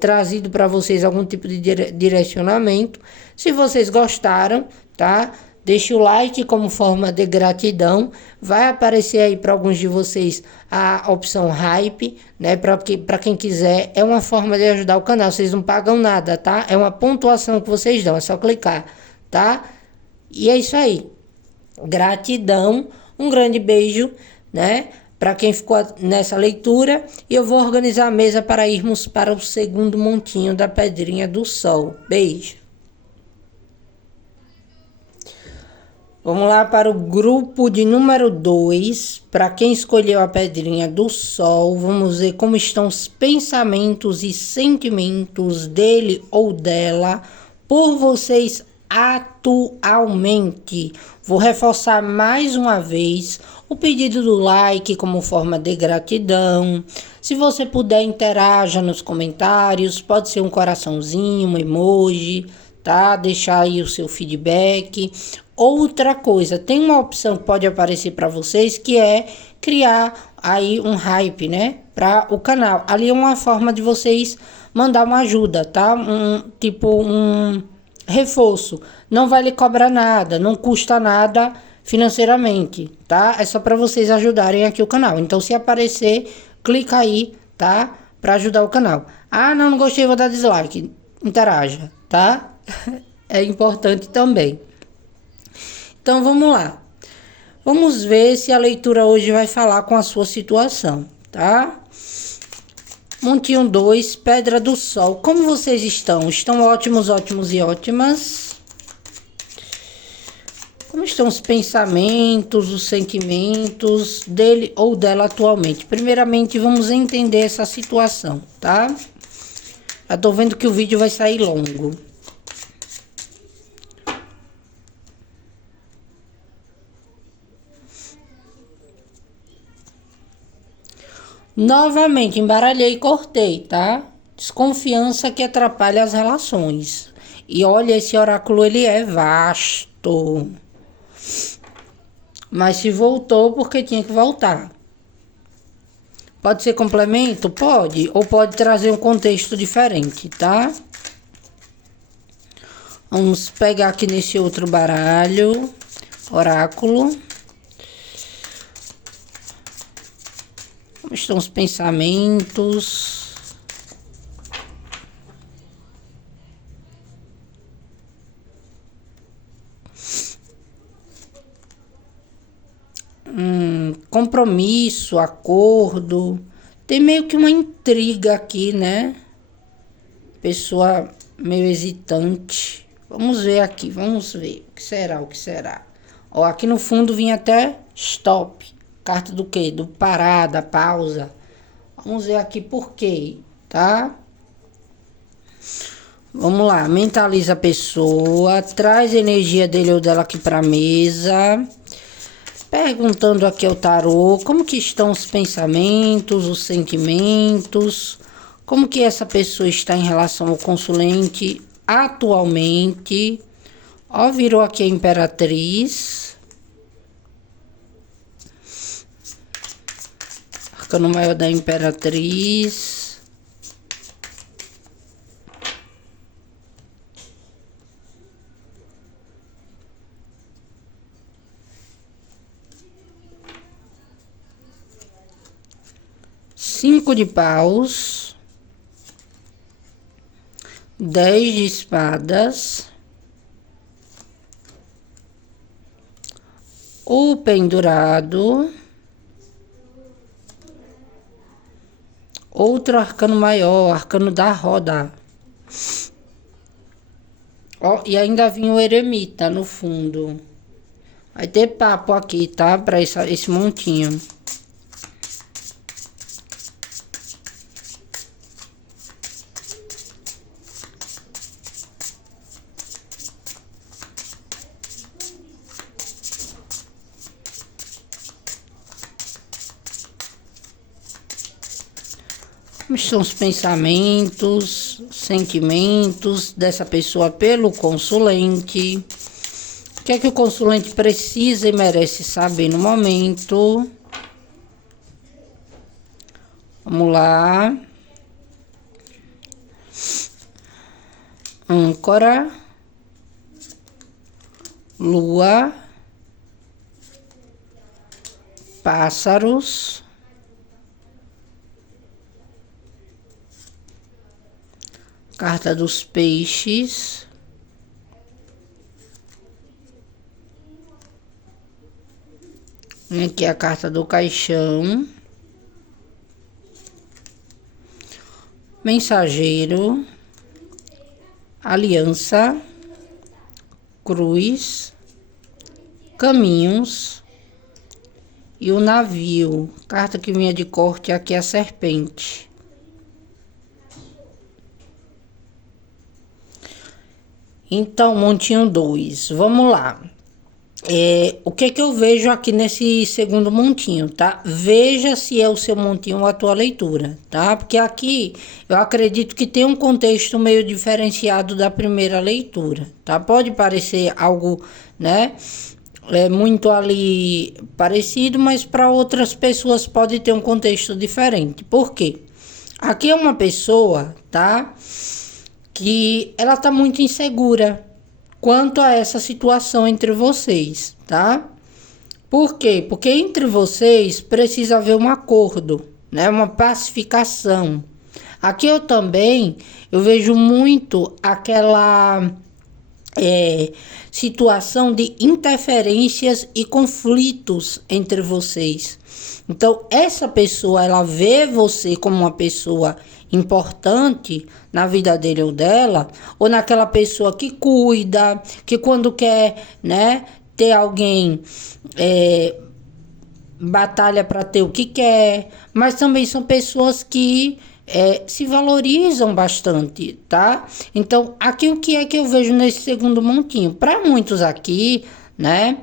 trazido para vocês algum tipo de direcionamento. Se vocês gostaram, tá? Deixe o like como forma de gratidão. Vai aparecer aí para alguns de vocês a opção hype, né? Para quem quiser, é uma forma de ajudar o canal. Vocês não pagam nada, tá? É uma pontuação que vocês dão, é só clicar, tá? E é isso aí. Gratidão, um grande beijo, né? Para quem ficou nessa leitura, e eu vou organizar a mesa para irmos para o segundo montinho da Pedrinha do Sol. Beijo. Vamos lá para o grupo de número 2. Para quem escolheu a Pedrinha do Sol, vamos ver como estão os pensamentos e sentimentos dele ou dela por vocês atualmente. Vou reforçar mais uma vez o pedido do like como forma de gratidão. Se você puder, interaja nos comentários, pode ser um coraçãozinho, um emoji, tá? Deixar aí o seu feedback. Outra coisa, tem uma opção que pode aparecer para vocês que é criar aí um hype, né, para o canal. Ali é uma forma de vocês mandar uma ajuda, tá? Um reforço. Não vai lhe cobrar nada, não custa nada financeiramente, tá? É só para vocês ajudarem aqui o canal. Então, se aparecer, clica aí, tá? Para ajudar o canal. Ah, não gostei, vou dar dislike. Interaja, tá? É importante também. Então, vamos lá. Vamos ver se a leitura hoje vai falar com a sua situação, tá? Montinho 2, Pedra do Sol. Como vocês estão? Estão ótimos, ótimos e ótimas? Como estão os pensamentos, os sentimentos dele ou dela atualmente? Primeiramente, vamos entender essa situação, tá? Já tô vendo que o vídeo vai sair longo. Novamente, embaralhei e cortei, tá? Desconfiança que atrapalha as relações. E olha, esse oráculo, ele é vasto. Mas se voltou, porque tinha que voltar. Pode ser complemento? Pode. Ou pode trazer um contexto diferente, tá? Vamos pegar aqui nesse outro baralho. Oráculo. Como estão os pensamentos? Compromisso, acordo. Tem meio que uma intriga aqui, né? Pessoa meio hesitante. Vamos ver aqui, vamos ver. O que será, o que será? Ó, aqui no fundo vinha até stop. Carta do quê? Do parada, pausa. Vamos ver aqui por quê, tá? Vamos lá, mentaliza a pessoa, traz a energia dele ou dela aqui pra mesa. Perguntando aqui ao tarô, como que estão os pensamentos, os sentimentos, como que essa pessoa está em relação ao consulente atualmente. Ó, virou aqui a Imperatriz. Arcano maior da Imperatriz. Cinco de paus. 10 de espadas. O pendurado. Outro arcano maior, arcano da roda. Ó, e ainda vinha o eremita no fundo. Vai ter papo aqui, tá? Pra esse montinho. Como estão os pensamentos, sentimentos dessa pessoa pelo consulente? O que é que o consulente precisa e merece saber no momento? Vamos lá. Âncora. Lua. Pássaros. Carta dos peixes. Aqui a carta do caixão. Mensageiro. Aliança. Cruz. Caminhos. E o navio. Carta que vinha de corte aqui é a serpente. Então, montinho 2, vamos lá. O que eu vejo aqui nesse segundo montinho, tá? Veja se é o seu montinho ou a tua leitura, tá? Porque aqui eu acredito que tem um contexto meio diferenciado da primeira leitura, tá? Pode parecer algo, né? Muito ali parecido, mas para outras pessoas pode ter um contexto diferente. Por quê? Aqui é uma pessoa, tá? Que ela tá muito insegura quanto a essa situação entre vocês, tá? Por quê? Porque entre vocês precisa haver um acordo, né? Uma pacificação. Aqui eu vejo muito aquela situação de interferências e conflitos entre vocês. Então, essa pessoa, ela vê você como uma pessoa importante na vida dele ou dela, ou naquela pessoa que cuida, que quando quer, né, ter alguém, batalha para ter o que quer, mas também são pessoas que se valorizam bastante, tá? Então, aqui o que é que eu vejo nesse segundo montinho? Para muitos aqui, né?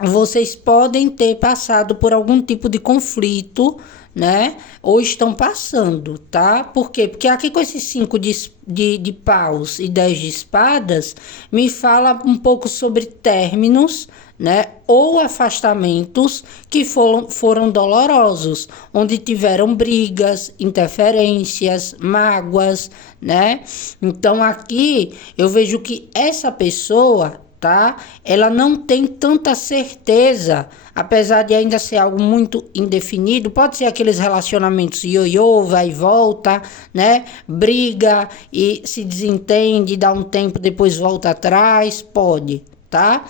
Vocês podem ter passado por algum tipo de conflito, né? Ou estão passando, tá? Por quê? Porque aqui com esses 5 de paus e 10 de espadas, me fala um pouco sobre términos, né? Ou afastamentos que foram dolorosos, onde tiveram brigas, interferências, mágoas, né? Então aqui eu vejo que essa pessoa, tá? Ela não tem tanta certeza, apesar de ainda ser algo muito indefinido. Pode ser aqueles relacionamentos ioiô, vai e volta, né? Briga e se desentende, dá um tempo, depois volta atrás, pode, tá?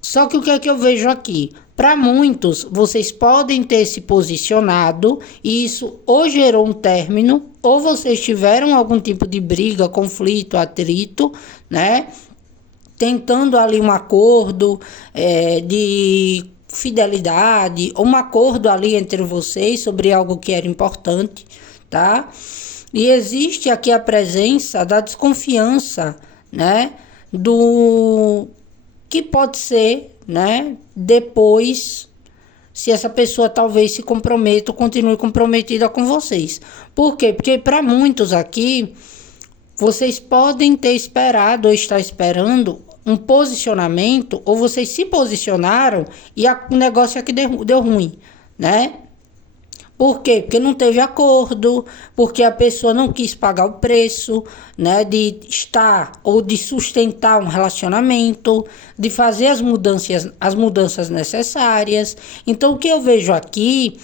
Só que o que é que eu vejo aqui? Para muitos, vocês podem ter se posicionado e isso ou gerou um término, ou vocês tiveram algum tipo de briga, conflito, atrito, né? Tentando ali um acordo de fidelidade, um acordo ali entre vocês sobre algo que era importante, tá? E existe aqui a presença da desconfiança, né? Do que pode ser, né? Depois, se essa pessoa talvez se comprometa ou continue comprometida com vocês. Por quê? Porque para muitos aqui, vocês podem ter esperado ou estar esperando um posicionamento, ou vocês se posicionaram e o negócio aqui deu ruim, né? Por quê? Porque não teve acordo, porque a pessoa não quis pagar o preço, né, de estar ou de sustentar um relacionamento, de fazer as mudanças necessárias. Então, o que eu vejo aqui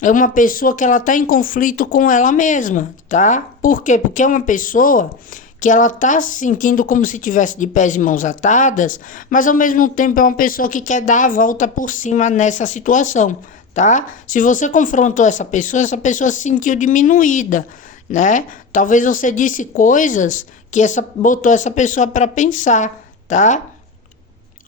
é uma pessoa que ela está em conflito com ela mesma, tá? Por quê? Porque é uma pessoa que ela está se sentindo como se tivesse de pés e mãos atadas, mas ao mesmo tempo é uma pessoa que quer dar a volta por cima nessa situação, tá? Se você confrontou essa pessoa se sentiu diminuída, né? Talvez você disse coisas que botou essa pessoa para pensar, tá?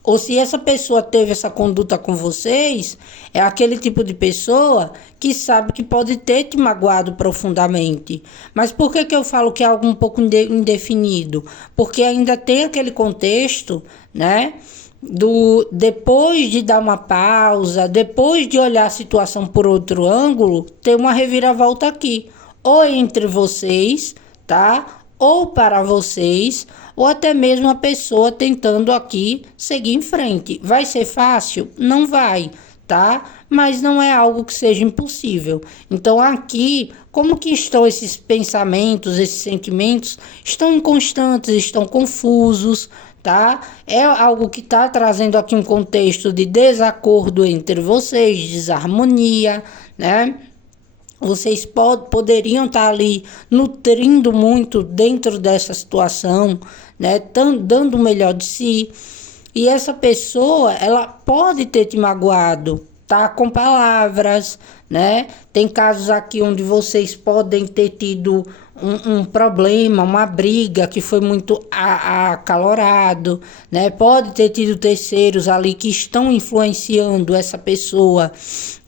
Ou se essa pessoa teve essa conduta com vocês, é aquele tipo de pessoa que sabe que pode ter te magoado profundamente. Mas por que eu falo que é algo um pouco indefinido? Porque ainda tem aquele contexto, né? Depois de dar uma pausa, depois de olhar a situação por outro ângulo, tem uma reviravolta aqui. Ou entre vocês, tá? Ou para vocês, ou até mesmo a pessoa tentando aqui seguir em frente. Vai ser fácil? Não vai, tá? Mas não é algo que seja impossível. Então aqui, como que estão esses pensamentos, esses sentimentos? Estão inconstantes, estão confusos, tá? É algo que está trazendo aqui um contexto de desacordo entre vocês, desarmonia, né? Vocês poderiam estar ali nutrindo muito dentro dessa situação, né? Dando o melhor de si. E essa pessoa, ela pode ter te magoado, tá? Com palavras, né? Tem casos aqui onde vocês podem ter tido um problema, uma briga que foi muito acalorado, né? Pode ter tido terceiros ali que estão influenciando essa pessoa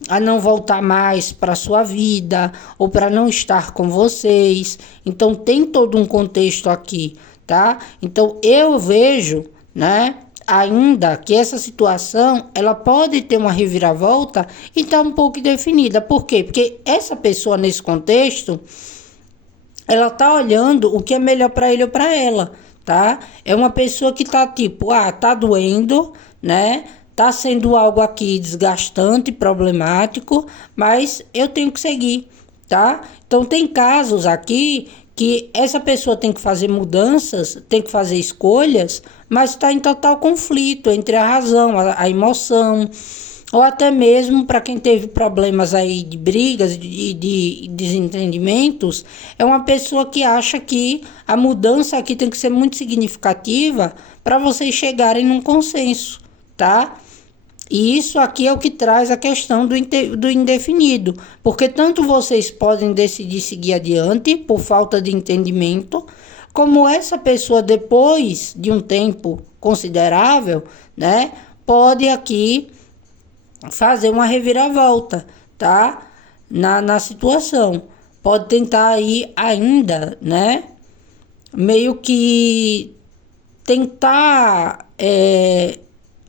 a não voltar mais para sua vida ou para não estar com vocês. Então tem todo um contexto aqui, tá? Então eu vejo, né, ainda que essa situação ela pode ter uma reviravolta e tá um pouco definida. Por quê? Porque essa pessoa nesse contexto, ela tá olhando o que é melhor para ele ou para ela, tá? É uma pessoa que tá tipo, tá doendo, né? Tá sendo algo aqui desgastante, problemático, mas eu tenho que seguir, tá? Então tem casos aqui que essa pessoa tem que fazer mudanças, tem que fazer escolhas, mas está em total conflito entre a razão, a emoção, ou até mesmo para quem teve problemas aí de brigas e de desentendimentos, é uma pessoa que acha que a mudança aqui tem que ser muito significativa para vocês chegarem num consenso, tá? E isso aqui é o que traz a questão do indefinido, porque tanto vocês podem decidir seguir adiante por falta de entendimento, como essa pessoa, depois de um tempo considerável, né, pode aqui fazer uma reviravolta, tá? Na situação. Pode tentar aí ainda, né, meio que tentar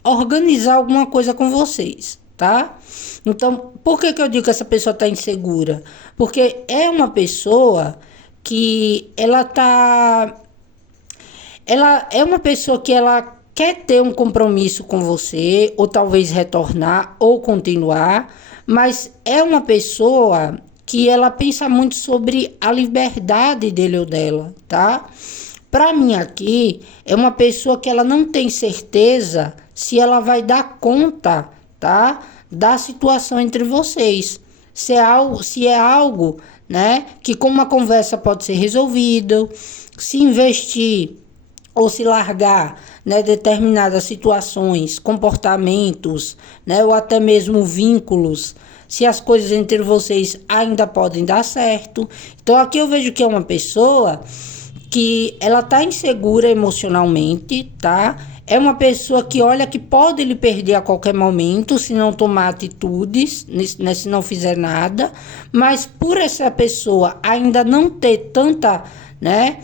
organizar alguma coisa com vocês, tá? Então, por que eu digo que essa pessoa tá insegura? Porque é uma pessoa que ela é uma pessoa que ela quer ter um compromisso com você, ou talvez retornar ou continuar, mas é uma pessoa que ela pensa muito sobre a liberdade dele ou dela, tá? Para mim aqui, é uma pessoa que ela não tem certeza se ela vai dar conta, tá? Da situação entre vocês. Se é algo, né? Que com uma conversa pode ser resolvido, se investir ou se largar, né, determinadas situações, comportamentos, né, ou até mesmo vínculos, se as coisas entre vocês ainda podem dar certo. Então aqui eu vejo que é uma pessoa que ela tá insegura emocionalmente, tá? É uma pessoa que olha que pode lhe perder a qualquer momento se não tomar atitudes, né, se não fizer nada, mas por essa pessoa ainda não ter tanta, né,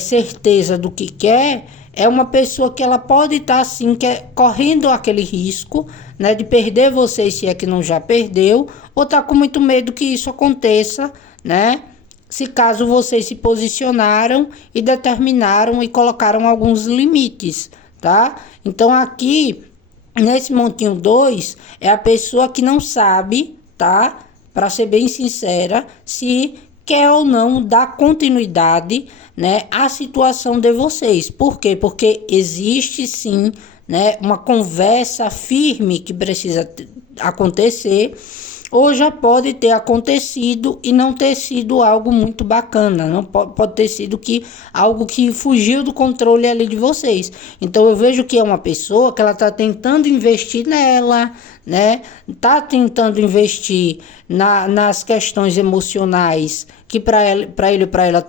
certeza do que quer, é uma pessoa que ela pode estar assim, correndo aquele risco, né, de perder vocês, se é que não já perdeu, ou tá com muito medo que isso aconteça, né? Se caso vocês se posicionaram e determinaram e colocaram alguns limites, tá? Então aqui, nesse montinho 2, é a pessoa que não sabe, tá? Para ser bem sincera, se quer ou não dar continuidade, né, à situação de vocês. Por quê? Porque existe sim, né, uma conversa firme que precisa acontecer, ou já pode ter acontecido e não ter sido algo muito bacana, não pode ter sido algo que fugiu do controle ali de vocês. Então eu vejo que é uma pessoa que ela está tentando investir nela, né? Tá tentando investir nas questões emocionais que para ele e para ela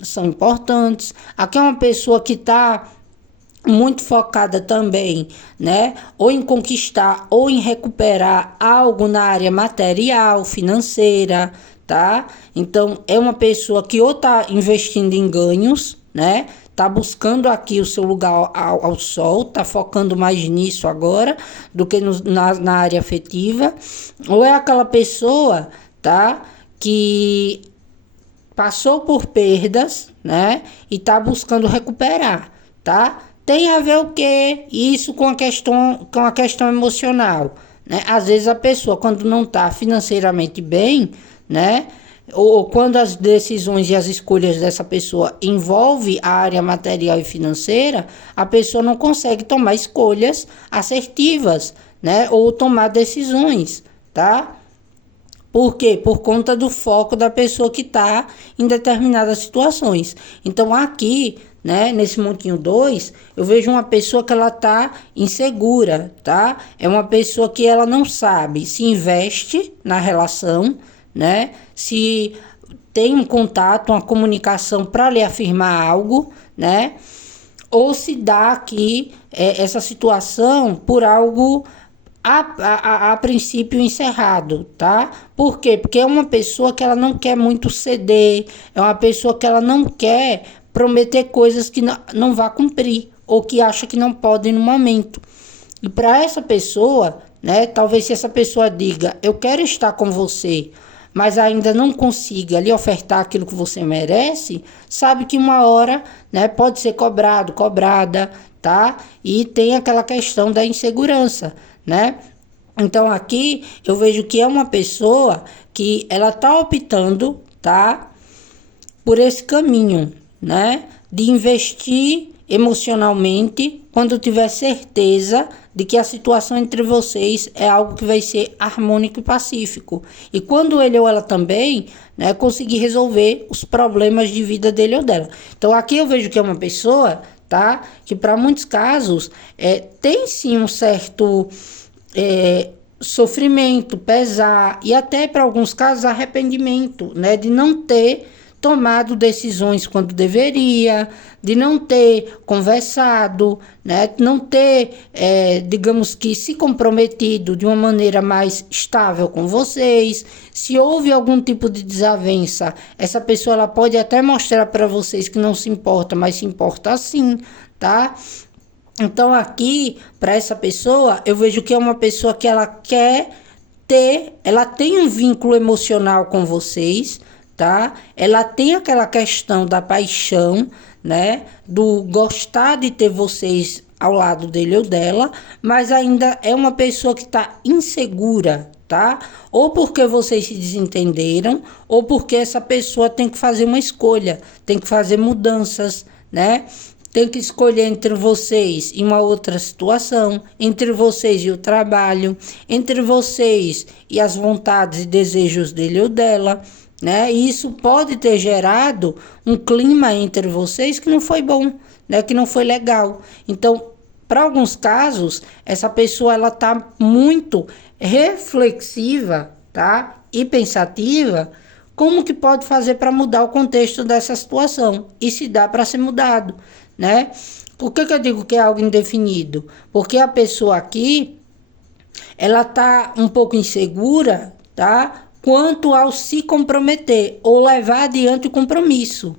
são importantes. Aqui é uma pessoa que está muito focada também, né? Ou em conquistar ou em recuperar algo na área material, financeira, tá? Então, é uma pessoa que ou tá investindo em ganhos, né? Tá buscando aqui o seu lugar ao sol, tá focando mais nisso agora do que na área afetiva. Ou é aquela pessoa, tá? Que passou por perdas, né? E tá buscando recuperar, tá? Tem a ver o quê? Isso com a questão emocional, né? Às vezes a pessoa, quando não está financeiramente bem, né? Ou quando as decisões e as escolhas dessa pessoa envolvem a área material e financeira, a pessoa não consegue tomar escolhas assertivas, né? Ou tomar decisões, tá? Por quê? Por conta do foco da pessoa que está em determinadas situações. Então, aqui, né, nesse montinho 2, eu vejo uma pessoa que ela está insegura, tá? É uma pessoa que ela não sabe se investe na relação, né? Se tem um contato, uma comunicação para lhe afirmar algo, né? Ou se dá aqui essa situação por algo a princípio encerrado, tá? Por quê? Porque é uma pessoa que ela não quer muito ceder, é uma pessoa que ela não quer prometer coisas que não vai cumprir ou que acha que não pode no momento. E para essa pessoa, né, talvez se essa pessoa diga, eu quero estar com você, mas ainda não consiga lhe ofertar aquilo que você merece, sabe que uma hora, né, pode ser cobrado, cobrada, tá? E tem aquela questão da insegurança, né? Então aqui eu vejo que é uma pessoa que ela tá optando, tá, por esse caminho, né, de investir emocionalmente quando tiver certeza de que a situação entre vocês é algo que vai ser harmônico e pacífico. E quando ele ou ela também, né, conseguir resolver os problemas de vida dele ou dela. Então aqui eu vejo que é uma pessoa, tá, que para muitos casos tem sim um certo sofrimento, pesar e até para alguns casos arrependimento, né, de não ter tomado decisões quando deveria, de não ter conversado, né, não ter, digamos que, se comprometido de uma maneira mais estável com vocês. Se houve algum tipo de desavença, essa pessoa ela pode até mostrar para vocês que não se importa, mas se importa sim, tá? Então aqui, para essa pessoa, eu vejo que é uma pessoa que ela quer ela tem um vínculo emocional com vocês, tá? Ela tem aquela questão da paixão, né? Do gostar de ter vocês ao lado dele ou dela, mas ainda é uma pessoa que está insegura, tá? Ou porque vocês se desentenderam, ou porque essa pessoa tem que fazer uma escolha, tem que fazer mudanças, né? Tem que escolher entre vocês e uma outra situação, entre vocês e o trabalho, entre vocês e as vontades e desejos dele ou dela, né? E isso pode ter gerado um clima entre vocês que não foi bom, né? Que não foi legal. Então, para alguns casos, essa pessoa ela tá muito reflexiva, tá? E pensativa, como que pode fazer para mudar o contexto dessa situação e se dá para ser mudado, né? Por que eu digo que é algo indefinido? Porque a pessoa aqui, ela tá um pouco insegura, tá? Quanto ao se comprometer ou levar adiante o compromisso.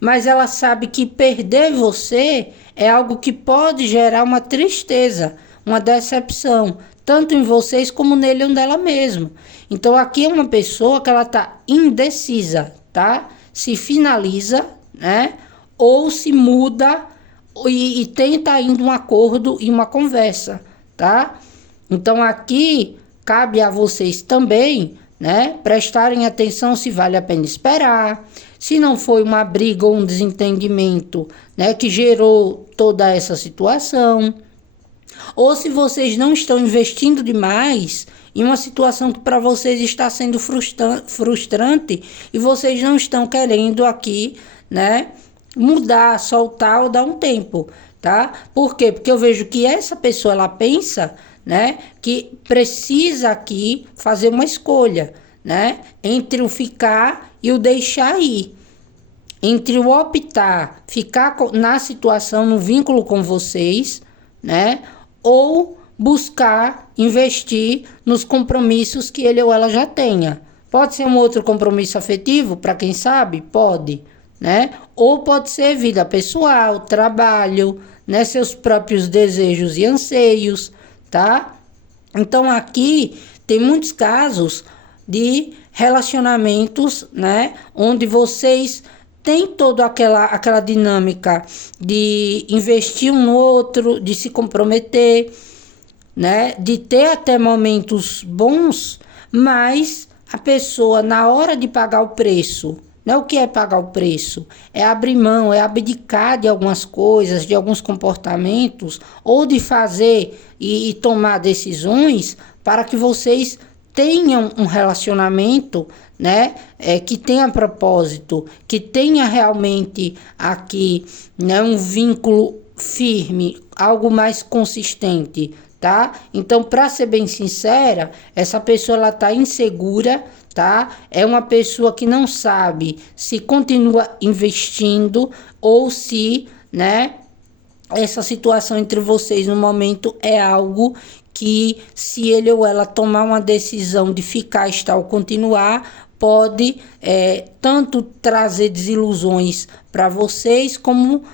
Mas ela sabe que perder você é algo que pode gerar uma tristeza, uma decepção, tanto em vocês como nele ou nela mesmo. Então aqui é uma pessoa que ela tá indecisa, tá? Se finaliza, né? Ou se muda e tenta ir um acordo e uma conversa, tá? Então aqui cabe a vocês também, né, prestarem atenção se vale a pena esperar, se não foi uma briga ou um desentendimento, né, que gerou toda essa situação, ou se vocês não estão investindo demais em uma situação que para vocês está sendo frustrante e vocês não estão querendo aqui, né, mudar, soltar ou dar um tempo, tá? Por quê? Porque eu vejo que essa pessoa, ela pensa, né, que precisa aqui fazer uma escolha, né, entre o ficar e o deixar ir, entre o optar, ficar na situação, no vínculo com vocês, né, ou buscar investir nos compromissos que ele ou ela já tenha. Pode ser um outro compromisso afetivo, para quem sabe? Pode, né? Ou pode ser vida pessoal, trabalho, né, seus próprios desejos e anseios, tá? Então aqui tem muitos casos de relacionamentos, né, onde vocês têm toda aquela dinâmica de investir um no outro, de se comprometer, né, de ter até momentos bons, mas a pessoa na hora de pagar o preço, né, o que é pagar o preço? É abrir mão, é abdicar de algumas coisas, de alguns comportamentos, ou de fazer e tomar decisões para que vocês tenham um relacionamento, né, que tenha propósito, que tenha realmente aqui, né, um vínculo firme, algo mais consistente, tá? Então, para ser bem sincera, essa pessoa ela tá insegura, tá? É uma pessoa que não sabe se continua investindo ou se, né, essa situação entre vocês no momento é algo que, se ele ou ela tomar uma decisão de ficar, estar ou continuar, pode tanto trazer desilusões para vocês, como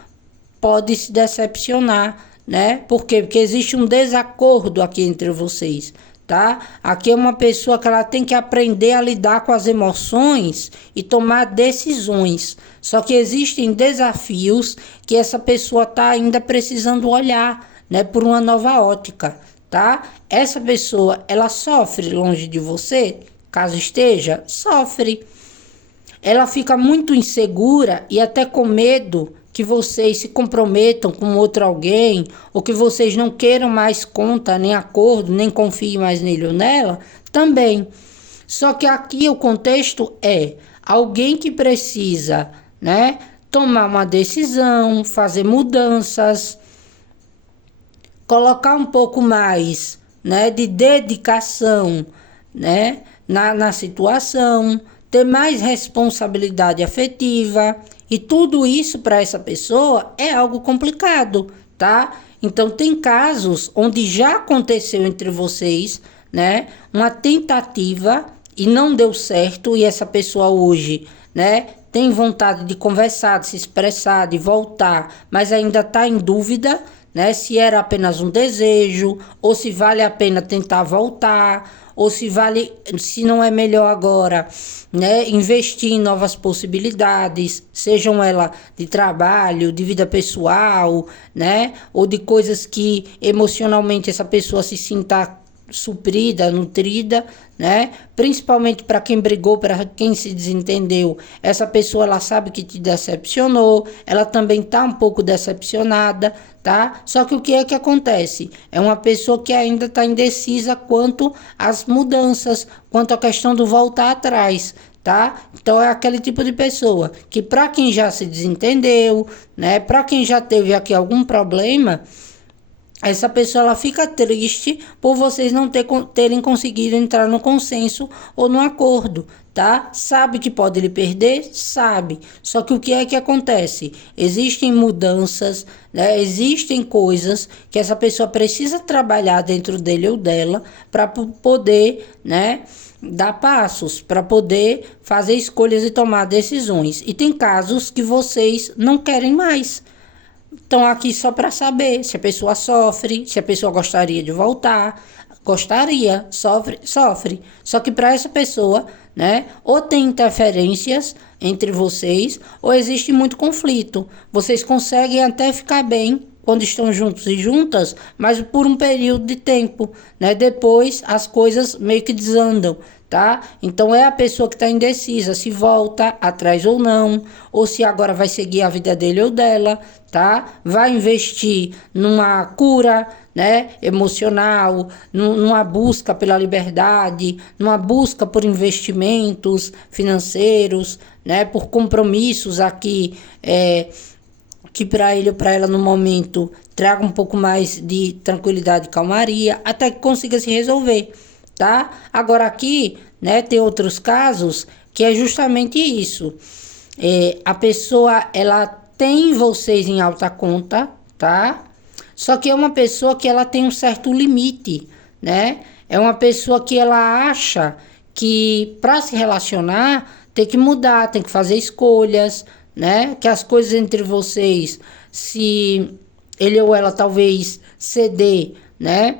pode se decepcionar, né? Por quê? Porque existe um desacordo aqui entre vocês, tá? Aqui é uma pessoa que ela tem que aprender a lidar com as emoções e tomar decisões. Só que existem desafios que essa pessoa tá ainda precisando olhar, né, por uma nova ótica, tá? Essa pessoa, ela sofre longe de você, caso esteja, sofre. Ela fica muito insegura e até com medo que vocês se comprometam com outro alguém, ou que vocês não queiram mais conta, nem acordo, nem confiem mais nele ou nela, também. Só que aqui o contexto é alguém que precisa, né, tomar uma decisão, fazer mudanças, colocar um pouco mais, né, de dedicação, né, na situação, ter mais responsabilidade afetiva, e tudo isso para essa pessoa é algo complicado, tá? Então tem casos onde já aconteceu entre vocês, né, uma tentativa e não deu certo, e essa pessoa hoje, né, tem vontade de conversar, de se expressar, de voltar, mas ainda está em dúvida, né, se era apenas um desejo, ou se vale a pena tentar voltar, ou se não é melhor agora, né, investir em novas possibilidades, sejam elas de trabalho, de vida pessoal, né, ou de coisas que emocionalmente essa pessoa se sinta suprida, nutrida, né? Principalmente para quem brigou, para quem se desentendeu. Essa pessoa, ela sabe que te decepcionou, ela também tá um pouco decepcionada, tá? Só que o que é que acontece? É uma pessoa que ainda tá indecisa quanto às mudanças, quanto à questão do voltar atrás, tá? Então é aquele tipo de pessoa que, para quem já se desentendeu, né? Para quem já teve aqui algum problema, essa pessoa, ela fica triste por vocês não terem conseguido entrar no consenso ou no acordo, tá? Sabe que pode lhe perder? Sabe. Só que o que é que acontece? Existem mudanças, né? Existem coisas que essa pessoa precisa trabalhar dentro dele ou dela para poder, né, dar passos, para poder fazer escolhas e tomar decisões. E tem casos que vocês não querem mais. Estão aqui só para saber se a pessoa sofre, se a pessoa gostaria de voltar. Gostaria, sofre. Só que para essa pessoa, né, ou tem interferências entre vocês, ou existe muito conflito. Vocês conseguem até ficar bem quando estão juntos e juntas, mas por um período de tempo, né? Depois as coisas meio que desandam, tá? Então é a pessoa que está indecisa se volta atrás ou se agora vai seguir a vida dele ou dela, tá? Vai investir numa cura, né, emocional, numa busca pela liberdade, numa busca por investimentos financeiros, né, por compromissos aqui, que para ele ou para ela no momento traga um pouco mais de tranquilidade e calmaria, até que consiga se resolver, tá? Agora aqui, né, tem outros casos que é justamente isso. A pessoa, ela tem vocês em alta conta, tá? Só que é uma pessoa que ela tem um certo limite, né? É uma pessoa que ela acha que para se relacionar tem que mudar, tem que fazer escolhas, né? Que as coisas entre vocês, se ele ou ela talvez ceder, né,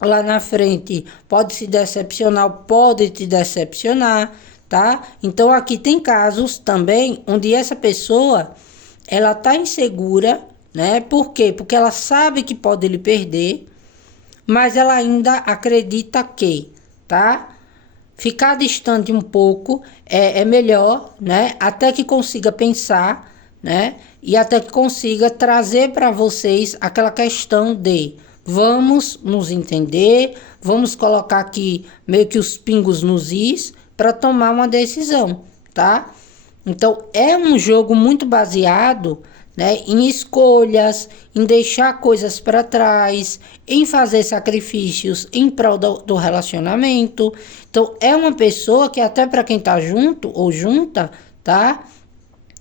lá na frente, pode se decepcionar, pode te decepcionar, tá? Então aqui tem casos também onde essa pessoa, ela tá insegura, né? Por quê? Porque ela sabe que pode lhe perder, mas ela ainda acredita que, tá? Ficar distante um pouco é melhor, né? Até que consiga pensar, né? E até que consiga trazer para vocês aquela questão de vamos nos entender, vamos colocar aqui meio que os pingos nos is para tomar uma decisão, tá? Então é um jogo muito baseado, né, em escolhas, em deixar coisas para trás, em fazer sacrifícios em prol do relacionamento. Então, é uma pessoa que até para quem tá junto ou junta, tá?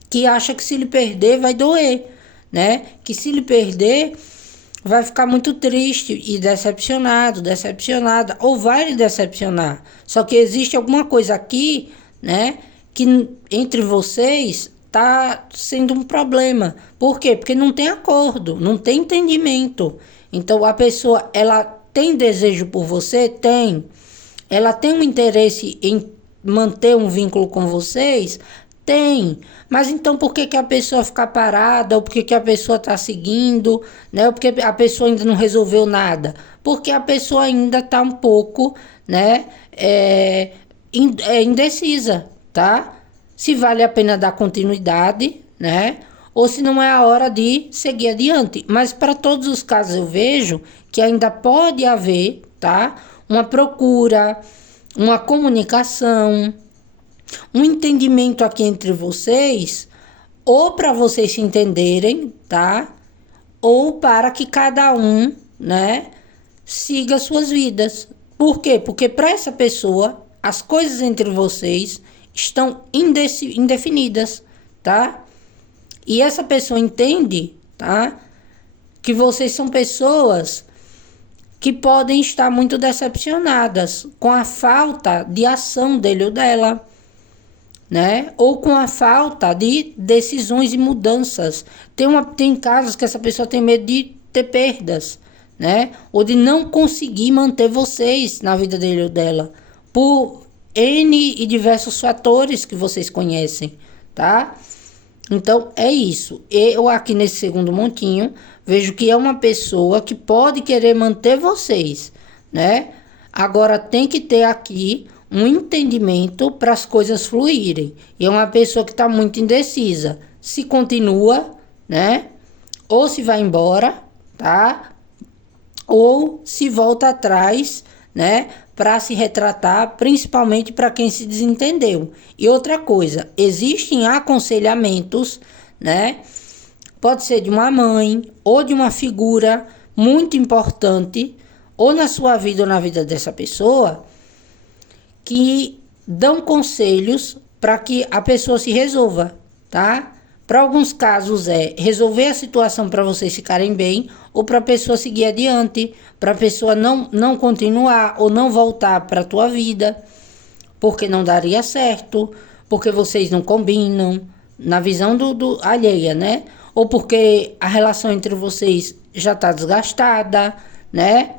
Que acha que se lhe perder vai doer, né? Que se lhe perder vai ficar muito triste e decepcionado, decepcionada, ou vai lhe decepcionar. Só que existe alguma coisa aqui, né? Que entre vocês tá sendo um problema. Por quê? Porque não tem acordo, não tem entendimento. Então a pessoa, ela tem desejo por você? Tem. Ela tem um interesse em manter um vínculo com vocês? Tem. Mas então por que a pessoa fica parada? Ou por que a pessoa está seguindo? Né? Ou porque a pessoa ainda não resolveu nada? Porque a pessoa ainda está um pouco, né, indecisa, tá? Se vale a pena dar continuidade, né? Ou se não é a hora de seguir adiante. Mas para todos os casos eu vejo que ainda pode haver, tá? Uma procura, uma comunicação, um entendimento aqui entre vocês, ou para vocês se entenderem, tá? Ou para que cada um, né, siga suas vidas. Por quê? Porque para essa pessoa, as coisas entre vocês estão indefinidas, tá? E essa pessoa entende, tá? Que vocês são pessoas que podem estar muito decepcionadas com a falta de ação dele ou dela, né? Ou com a falta de decisões e mudanças. Tem casos que essa pessoa tem medo de ter perdas, né? Ou de não conseguir manter vocês na vida dele ou dela, por N e diversos fatores que vocês conhecem, tá? Então, é isso. Eu aqui nesse segundo montinho, vejo que é uma pessoa que pode querer manter vocês, né? Agora, tem que ter aqui um entendimento para as coisas fluírem. E é uma pessoa que está muito indecisa. Se continua, né? Ou se vai embora, tá? Ou se volta atrás, né? Para se retratar, principalmente para quem se desentendeu. E outra coisa, existem aconselhamentos, né? Pode ser de uma mãe ou de uma figura muito importante, ou na sua vida ou na vida dessa pessoa, que dão conselhos para que a pessoa se resolva, tá? Para alguns casos é resolver a situação para vocês ficarem bem, ou para a pessoa seguir adiante, para a pessoa não continuar ou não voltar para a tua vida, porque não daria certo, porque vocês não combinam, na visão do alheia, né? Ou porque a relação entre vocês já está desgastada, né?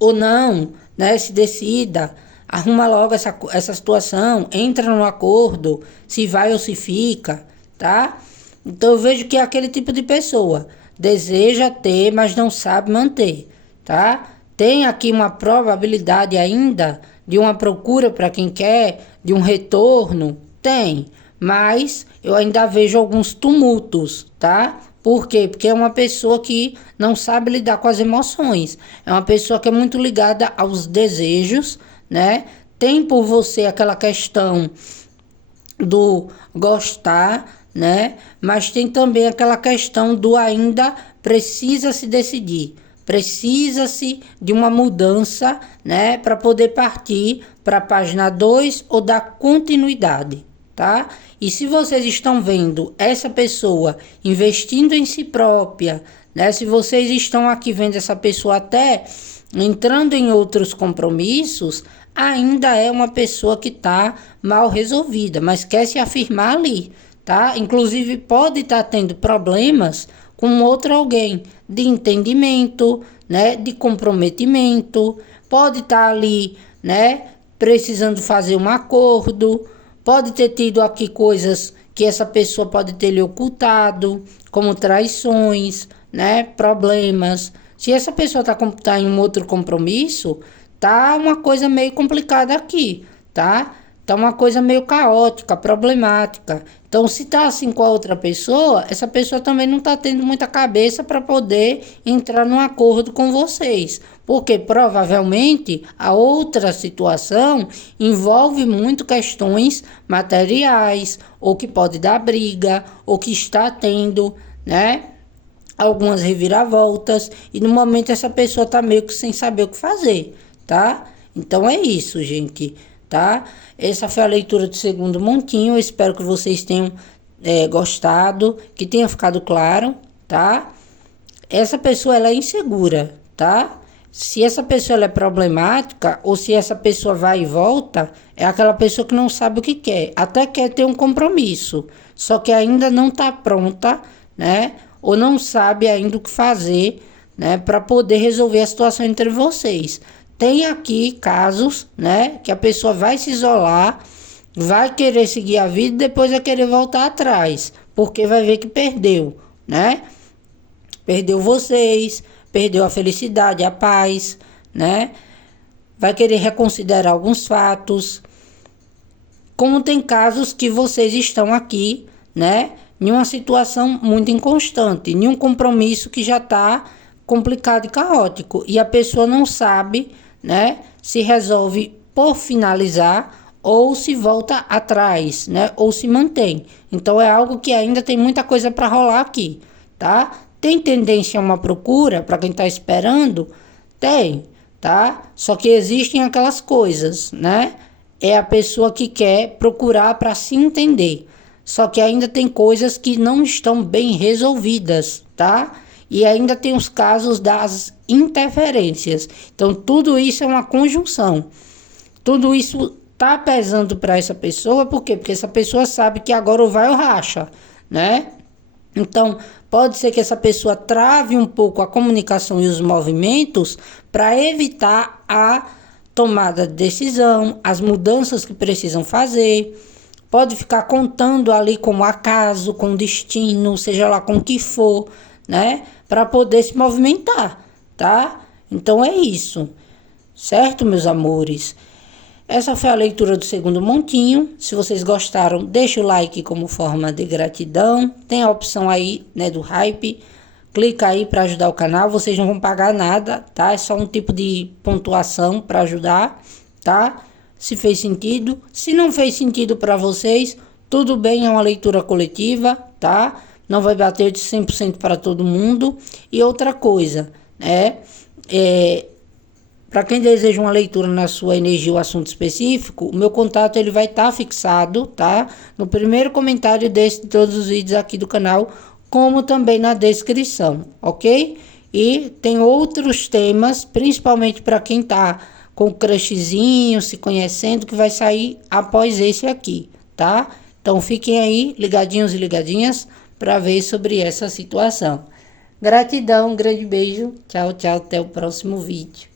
Ou não, né? Se decida, arruma logo essa situação, entra no acordo, se vai ou se fica, tá? Então eu vejo que é aquele tipo de pessoa, deseja ter, mas não sabe manter, tá? Tem aqui uma probabilidade ainda de uma procura para quem quer, de um retorno, tem, mas eu ainda vejo alguns tumultos, tá? Por quê? Porque é uma pessoa que não sabe lidar com as emoções, é uma pessoa que é muito ligada aos desejos, né? Tem por você aquela questão do gostar, né? Mas tem também aquela questão do ainda precisa se decidir, precisa-se de uma mudança, né? Para poder partir para a página 2 ou dar continuidade, tá? E se vocês estão vendo essa pessoa investindo em si própria, né? Se vocês estão aqui vendo essa pessoa até entrando em outros compromissos, ainda é uma pessoa que está mal resolvida, mas quer se afirmar ali, tá? Inclusive pode estar tendo problemas com outro alguém de entendimento, né? De comprometimento, pode estar ali, né? Precisando fazer um acordo, pode ter tido aqui coisas que essa pessoa pode ter lhe ocultado, como traições, né? Problemas. Se essa pessoa tá em um outro compromisso, tá uma coisa meio complicada aqui, tá? Tá uma coisa meio caótica, problemática. Então, se tá assim com a outra pessoa, essa pessoa também não tá tendo muita cabeça para poder entrar num acordo com vocês. Porque provavelmente a outra situação envolve muito questões materiais, ou que pode dar briga, ou que está tendo, né? Algumas reviravoltas, e no momento essa pessoa tá meio que sem saber o que fazer, tá? Então é isso, gente, tá? Essa foi a leitura do segundo montinho. Eu espero que vocês tenham gostado, que tenha ficado claro, tá? Essa pessoa, ela é insegura, tá? Se essa pessoa ela é problemática ou se essa pessoa vai e volta, é aquela pessoa que não sabe o que quer. Até quer ter um compromisso, só que ainda não está pronta, né? Ou não sabe ainda o que fazer, né? Para poder resolver a situação entre vocês. Tem aqui casos, né? Que a pessoa vai se isolar, vai querer seguir a vida e depois vai querer voltar atrás, porque vai ver que perdeu, né? Perdeu vocês, perdeu a felicidade, a paz, né? Vai querer reconsiderar alguns fatos. Como tem casos que vocês estão aqui, né? Em uma situação muito inconstante, em um compromisso que já está complicado e caótico. E a pessoa não sabe, né? Se resolve por finalizar ou se volta atrás, né? Ou se mantém. Então é algo que ainda tem muita coisa para rolar aqui, tá? Tem tendência a uma procura para quem está esperando? Tem, tá? Só que existem aquelas coisas, né? É a pessoa que quer procurar para se entender. Só que ainda tem coisas que não estão bem resolvidas, tá? E ainda tem os casos das interferências. Então tudo isso é uma conjunção. Tudo isso tá pesando para essa pessoa, por quê? Porque essa pessoa sabe que agora ou vai ou racha, né? Então, pode ser que essa pessoa trave um pouco a comunicação e os movimentos para evitar a tomada de decisão, as mudanças que precisam fazer. Pode ficar contando ali com o acaso, com o destino, seja lá com o que for, né? Para poder se movimentar, tá? Então é isso, certo, meus amores? Essa foi a leitura do segundo montinho. Se vocês gostaram, deixa o like como forma de gratidão. Tem a opção aí, né, do hype. Clica aí para ajudar o canal. Vocês não vão pagar nada, tá? É só um tipo de pontuação para ajudar, tá? Se fez sentido. Se não fez sentido para vocês, tudo bem, é uma leitura coletiva, tá? Não vai bater de 100% para todo mundo. E outra coisa, né? Para quem deseja uma leitura na sua energia ou assunto específico, o meu contato ele vai estar fixado, tá? No primeiro comentário de todos os vídeos aqui do canal, como também na descrição, ok? E tem outros temas, principalmente para quem tá com crushzinho, se conhecendo, que vai sair após esse aqui, tá? Então fiquem aí ligadinhos e ligadinhas para ver sobre essa situação. Gratidão, um grande beijo, tchau, tchau, até o próximo vídeo.